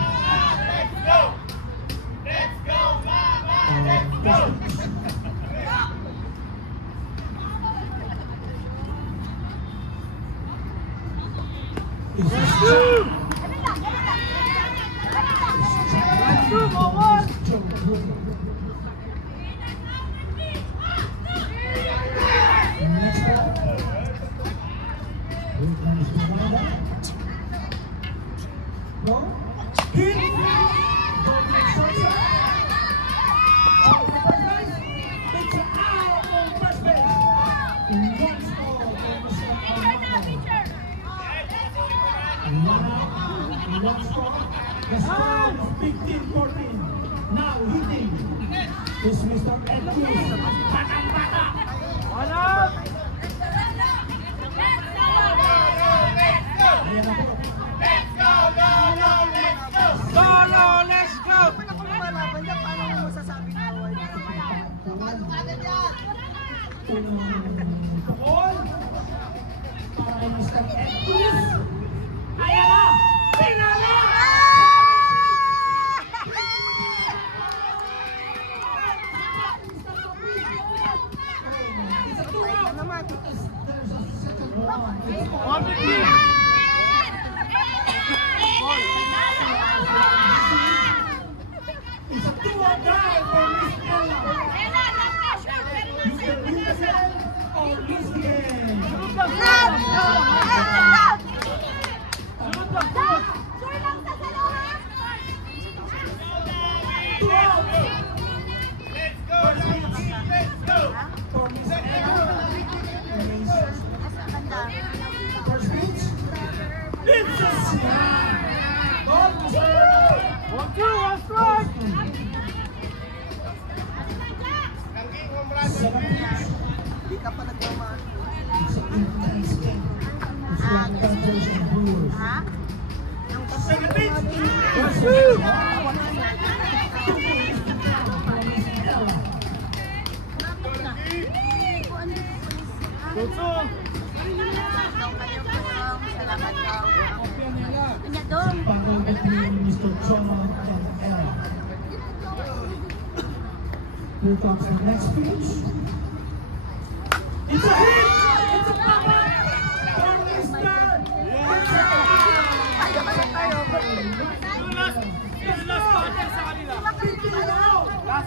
Next ball. Here comes the winner. Go. Hit. Don't make sense. It's out on first base. One score for Mr. Armando. One score. The score is 15-14. Now hitting is Mr. Edwin. Batang-bata. Ayan na po. Let's go! Paano kung lumalaban niya, paano mo masasabi na awal niya? All para kay Mr. Edwin. Ayan na! Pinala! It's a two-out. There's a second one. It's a two-out drive for Miss Ella. You can win the game or lose the game. Two outs. For Miss Ella. First pitch. It's a snap. Don't turn. 1-2, strike. Hindi ka pa nagmamahal. It's an intense game. It's like that version of Brewers. Ha? Second pitch. First pitch. Salamat daw. Kanya doon. Battle between Mr. Choma and Ella. Here comes the next pitch. It's a hit! It's a pop-up! For Mr.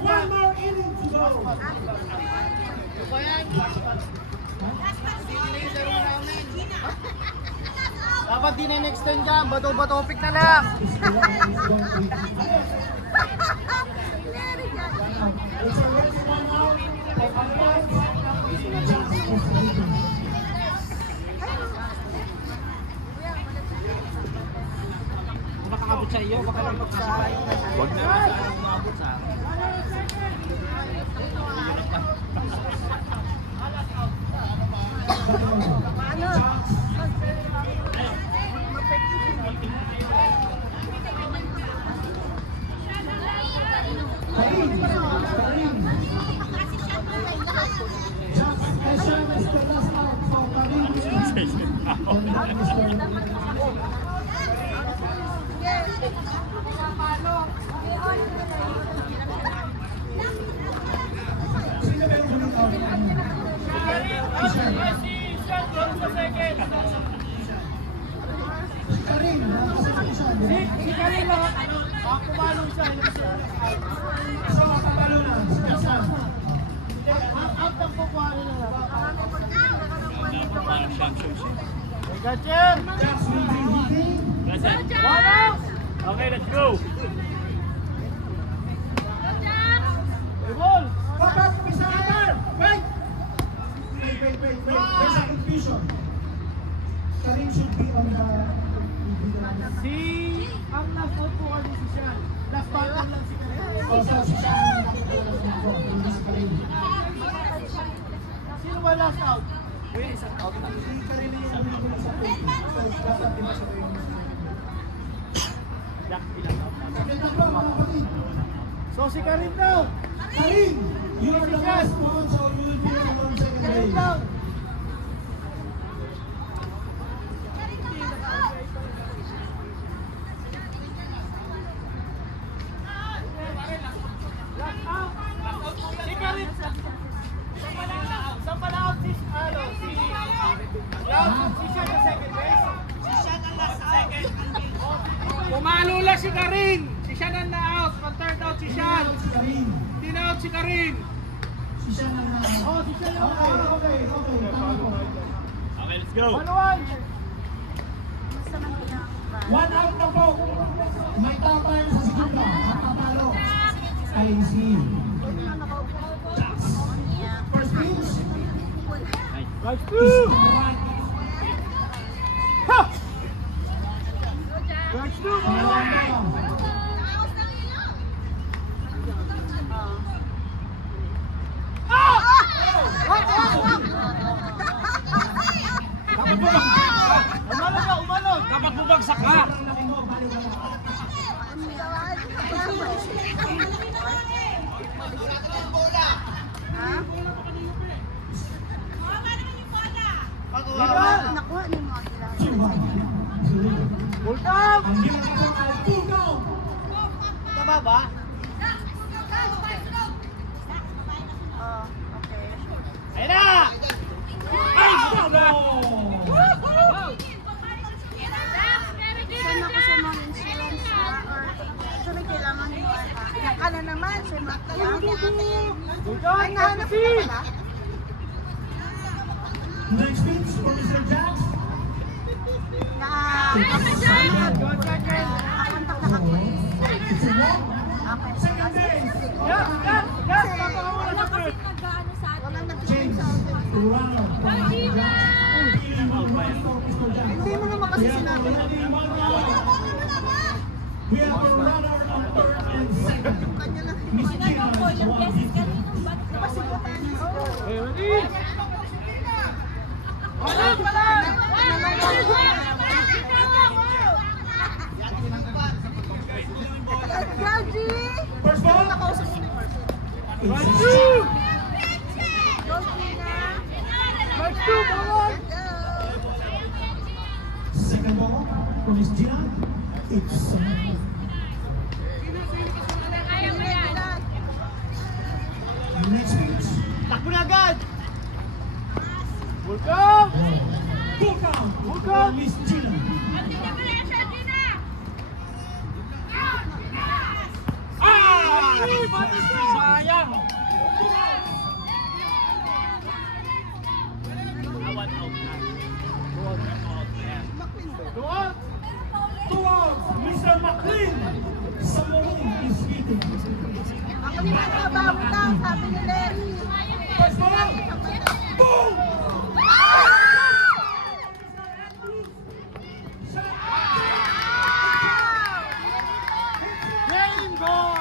One more inning to go. Dapat di na-extend ka, bato-batopik na lang. It's already 1 out for advance. Just is leading. Makakabot sa iyo, baka lang magsasabi. Huwag na. Makakabot sa akin. Karim. Just Eshan is the last out for Karim. And that is Sino ba yung huling out? Karim, nakasama siya. Si Karim lang, kumalong siya. So, makapalo na. Eshan. Out ang kukuha nila. Champions. Gatcher! Jax will be hitting. One out! Okay, let's go. The ball! Pop up, Mr. Amar! Wait! Wait. There's a confusion. Karim should be on the... Si... Ang last out po kasi si Sean. Last batter lang si Karim. Also, si Shan nakikita ng ball. Hindi si Karim. Sino ba last out? Si Karim yung huling sa play. So, dapat din siya yung... Magandang ba, mga kapatid? So si Karim daw! Karim! You are the last one, so you will be on second Karim base. daw! Wala si Karin. Si Shannon na out. Third out si Shan. Si Karin. Hindi na out si Karin. Si Shannon na. Oh, si Shan na Okay, okay, okay. Tama po. Okay, let's go. 1-1. Basta man bilang ba? 1 out na po. May tapay sa segunda. Ang tatalo. Ay si Jax. First pitch. Right Is two. right. Ha! Right two. Pangalawa na. Umalog. Kapag bumagsak ka! Ang laki mo, balik ka na. Nakuha ni mo sila. Bulldog. Ang bilang ko ay 2 count. Tama ba? Oh, okay. Ayun na! Ay, no! Saan ako sa mga insurance na or sa may kailangan mo yung ka na naman sa mga kailangan Bulldog. ay nahanap ko na pala Next pitch for Mr. Jax. na Good second. nakakontak na ako. It's a walk. Okay. Second base. Yeah, yeah, yeah. Papakawa na third. Walang Change nag-change sa to runner. Hindi mo naman kasi sinabi. We have a runner on third and second. Kanya lang. Miss Gina is one hit. Pasibutan niyo. Okay, ready? Gaji! First ball. Nakausap mo na yung first. Right two. Go, Gina. Right two, ball. Second ball for Miss Gina. It's next pitch. Takbo na agad. Bulldog. Full count for Welcome. Miss Gina. Sayang! Go out. 2 outs. Mr. McLean. Samorin is hitting. Ako ni mga bago daw, sabi ni Larry. First ball. Boom! Game ball.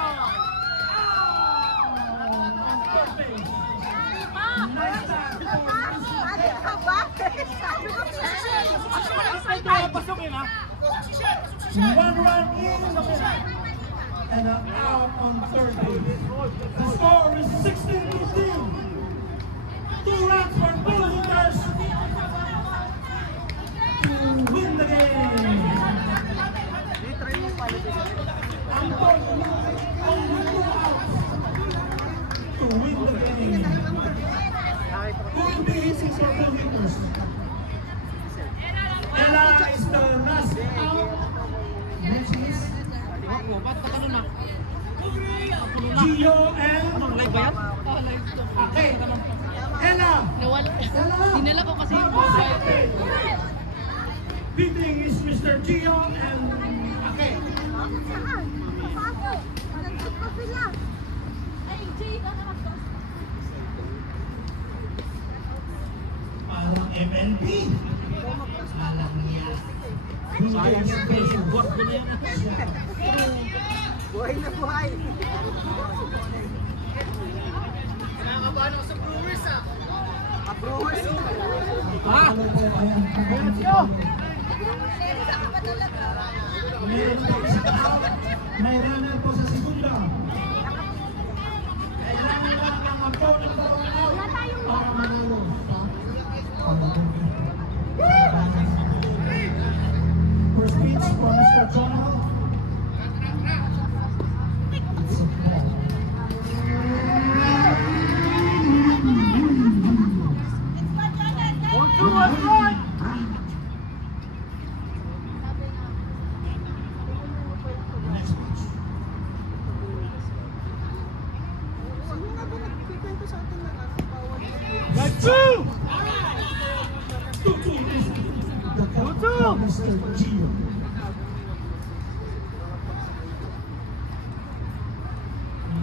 Ano ka ba? Sabi ko siya. Pasukin ha. 1 run in and an out on third base. The score is 16-15. 2 runs for both hitters to win the game. Ang total only 2 outs to win the game. Could be easy for both hitters. Ella is the last out. Next is Ako, ba't nakano na? Gio and Anong live ba yan? Ate. Ella. Ella. Dinala ko kasi Beating is Mr. Gio and Ate. Saan? Papasok. Nandito pa sila. Parang MLB. Alam niya. Sayang yung facing board ko na yan. Buhay na buhay. Nakakabahan ako sa Brewers ha. Brewers. Ha? Let's go. May runner po sa segunda. Kailangan lang ang opponent na out para manalo. First pitch for Mr. Jonah. It's a ball. One, two, one, right. Mr. Gio.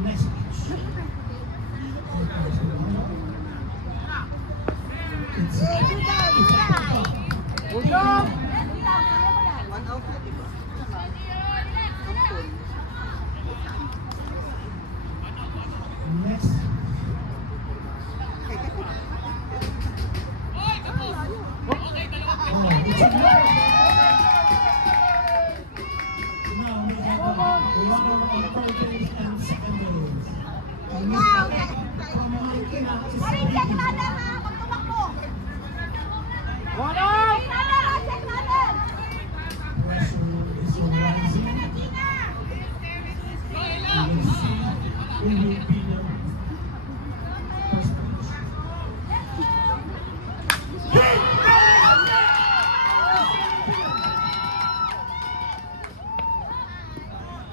Next match. It's next. Oh, it's a no. Now we have a runner on third base and second base. And from Marikina is pressure is rising. We will see who will be the first pitch.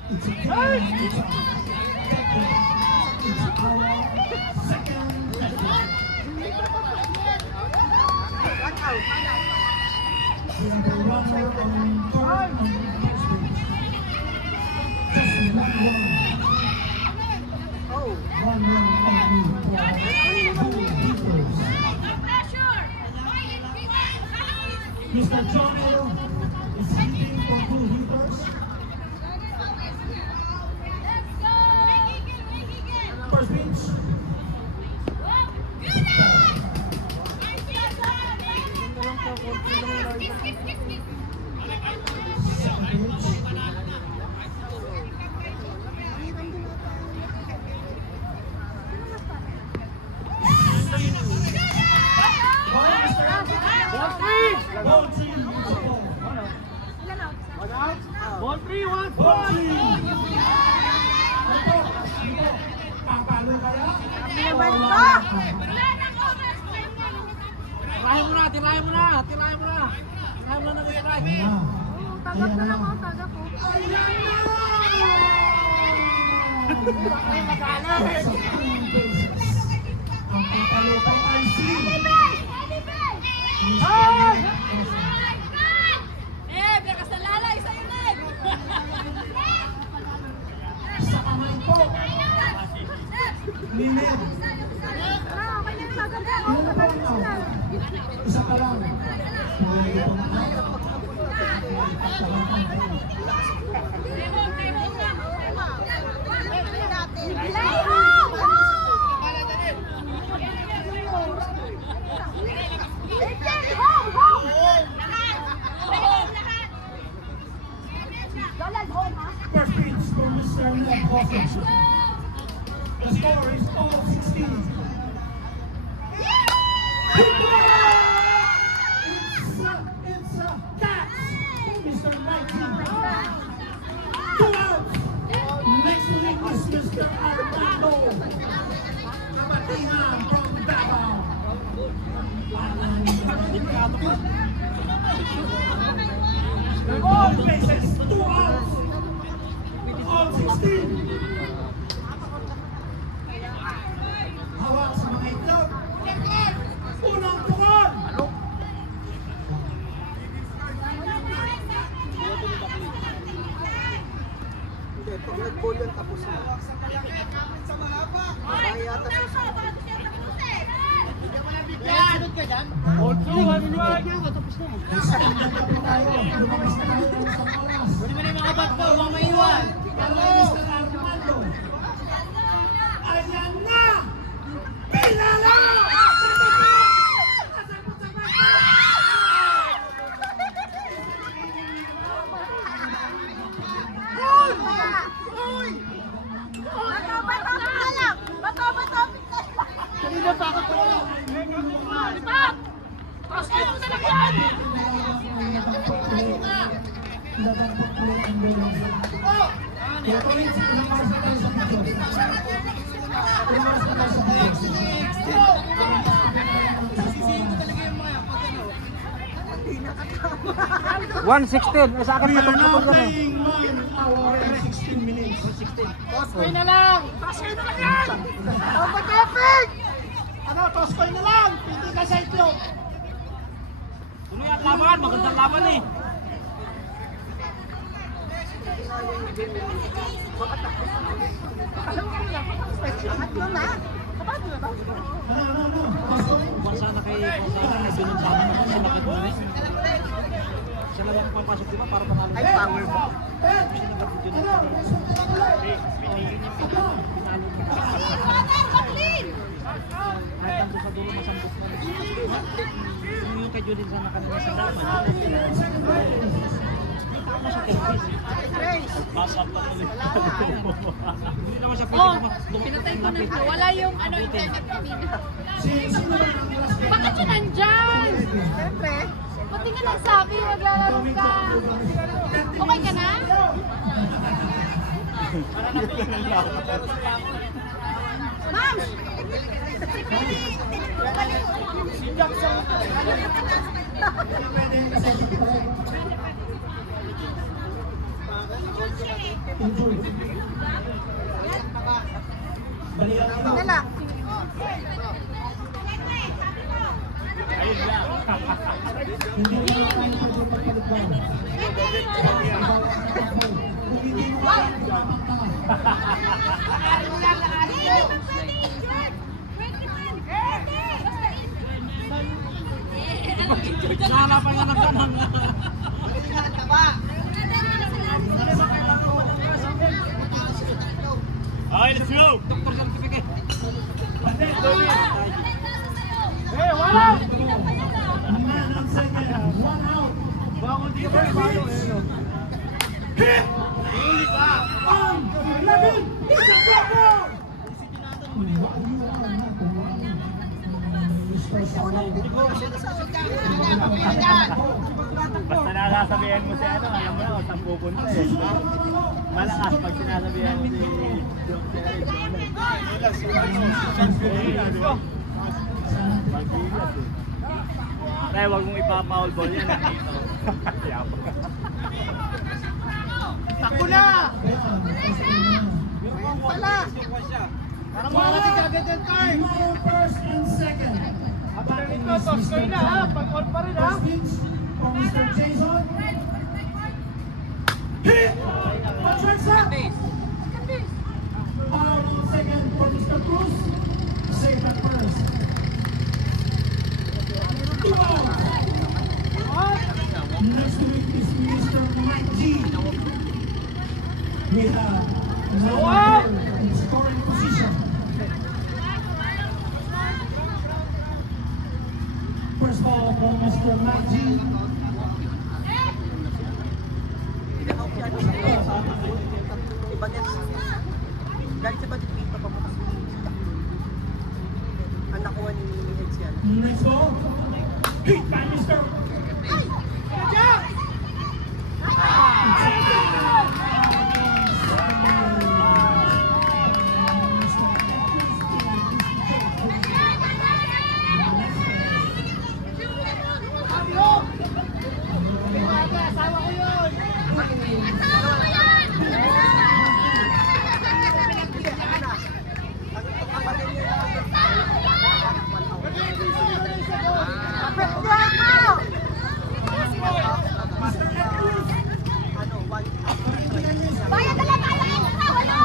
It's a game. It's our second touchdown. We have a runner on third and first base. Just one run only for Bull Beaters. Mr. John Elo is hitting for Bull Beaters. First pitch. Second pitch. Ball three, it's a ball. Ball 3, 1, Ball three. Ito, papalo kaya? Tirahin mo na, tirahin mo na, tirahin mo na. Tirahin mo na nag-try. Tagap na lang ako, tagap ko. Ang papalo kay IC. Bekas na lalay sa'yo, Ned! Sa kamay po. Ni Ned. Okay na yung maganda. Ilan na po ang out? Isa pa lang. Pwede po na out. Play home! Home! Home! Donald, home, ha? First pitch for Mr. Ned Hawkins. The score is all 16. It's a catch. Mr. 19. 2 outs. Next to him is Mr. Armando. Kabatihan from Davao. All bases, 2 outs. All 16. Hawak sa mga itlog. Unang tukon. Pag nag-ball yan, tapos na. Ball 2, 1, 1. Lumabas na tayo ng isang alas. Pwede mo na yung mga bat ko, huwag maiwan. Mr. Armando. Ayan na! Pinala! Kanina pa ako to. One 16, sa akin We are patong now patong yan eh. playing 1 hour and 16 minutes. Toskoy na lang! Toskoy na lang yan! Ang pag-epic! Ano, toskoy na lang! Pindi ka sa itlog! Tuloy ang laban, magandang laban eh. Pangatlo na. Kung sana kay Junin sana naman sila Kadune. Siya lang ang papasok di ba para panalo. Ay, power ba? Kasi naman si Junin sana. Pinalo mo. Kahit nandun sa dulo masambot na. Yung kay Junin sana kanina sa drama. Hindi siya Grace. Masap pa ulit. Hindi naman siya Oh, pwede pinatay ko na. Wala yung ano, internet feed. Sino ba ang last game? Bakit siya nandyan? Siyempre. Buti ka nagsabi, maglalaro ka. Okay ka na? Ma'am! Si Pili, Si Jackson. Pwede kasi sa try. Enjoy. Balikan mo. Nala. Ayun lang. Hindi mo na tayo pwede magpalit ba? Kung hindi mo kaya, lamang ka. Nala pa nga ng tanong. Okay, let's go! Doktor certificate. Eh, wala! Man on second, one out. Bakit di ka ba palo? Eh, no? Huli ka! On 11, Mr. Bravo! What you are not the one. Mr. Salong. Basta nakasabihan mo si ano, alam mo na kung saan pupunta eh. Malakas pag sinasabihan mo si John Terry. Magbigas eh. Kaya huwag mong ipa-foul ball yan. Yabang. Tako na! Pala. Parang makarating agad yung time! Tomorrow first and second. Habang nito, toss ko na ha! Pag-on pa rin ha! First pitch from Mr. Jason. Hit! One strikes out. Out on second for Mr. Cruz. Save at first. 2 outs. Next to it is Mr. Mike G. With another in scoring position. First ball for Mr. Mike G. Iba yan. Galing sa budget pa pa bukas. Ang nakuha ni Eds yan. Next ball. Hit by Mr. Bayad na lang tayo extra, wala!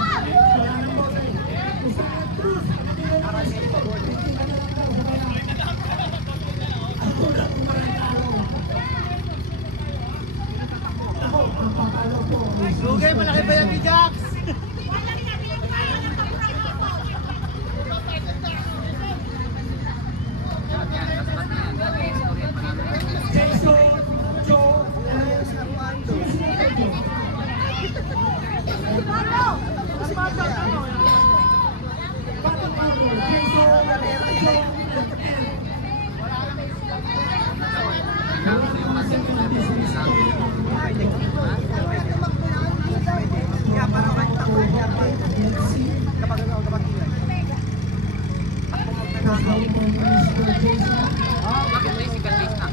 Lugay, malaki ba yan ni Jax? Jason, Joe, Kaya parang kahit takbo niya. Kapag ano ako kapag ilan. Bakit may sikat case na?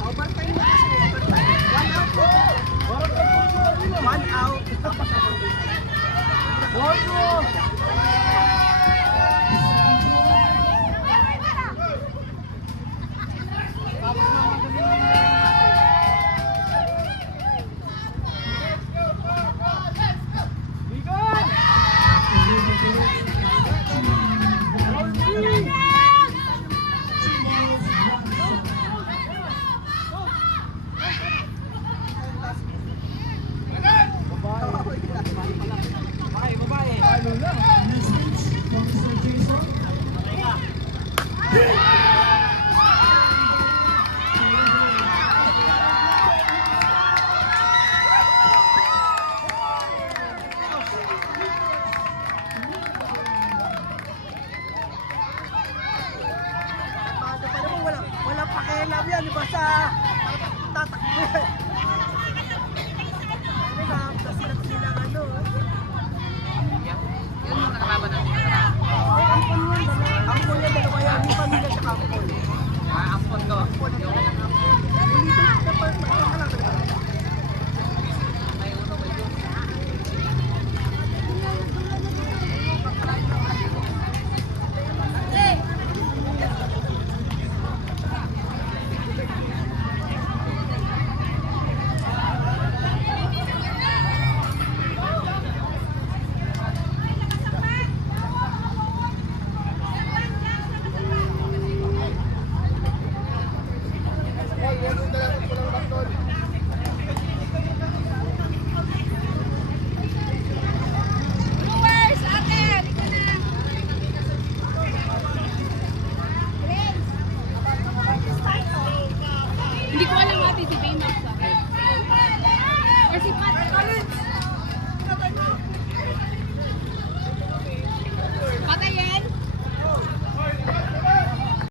Overtime na kasi. 1 out po. 1 out. Tapos ako. Boy mo!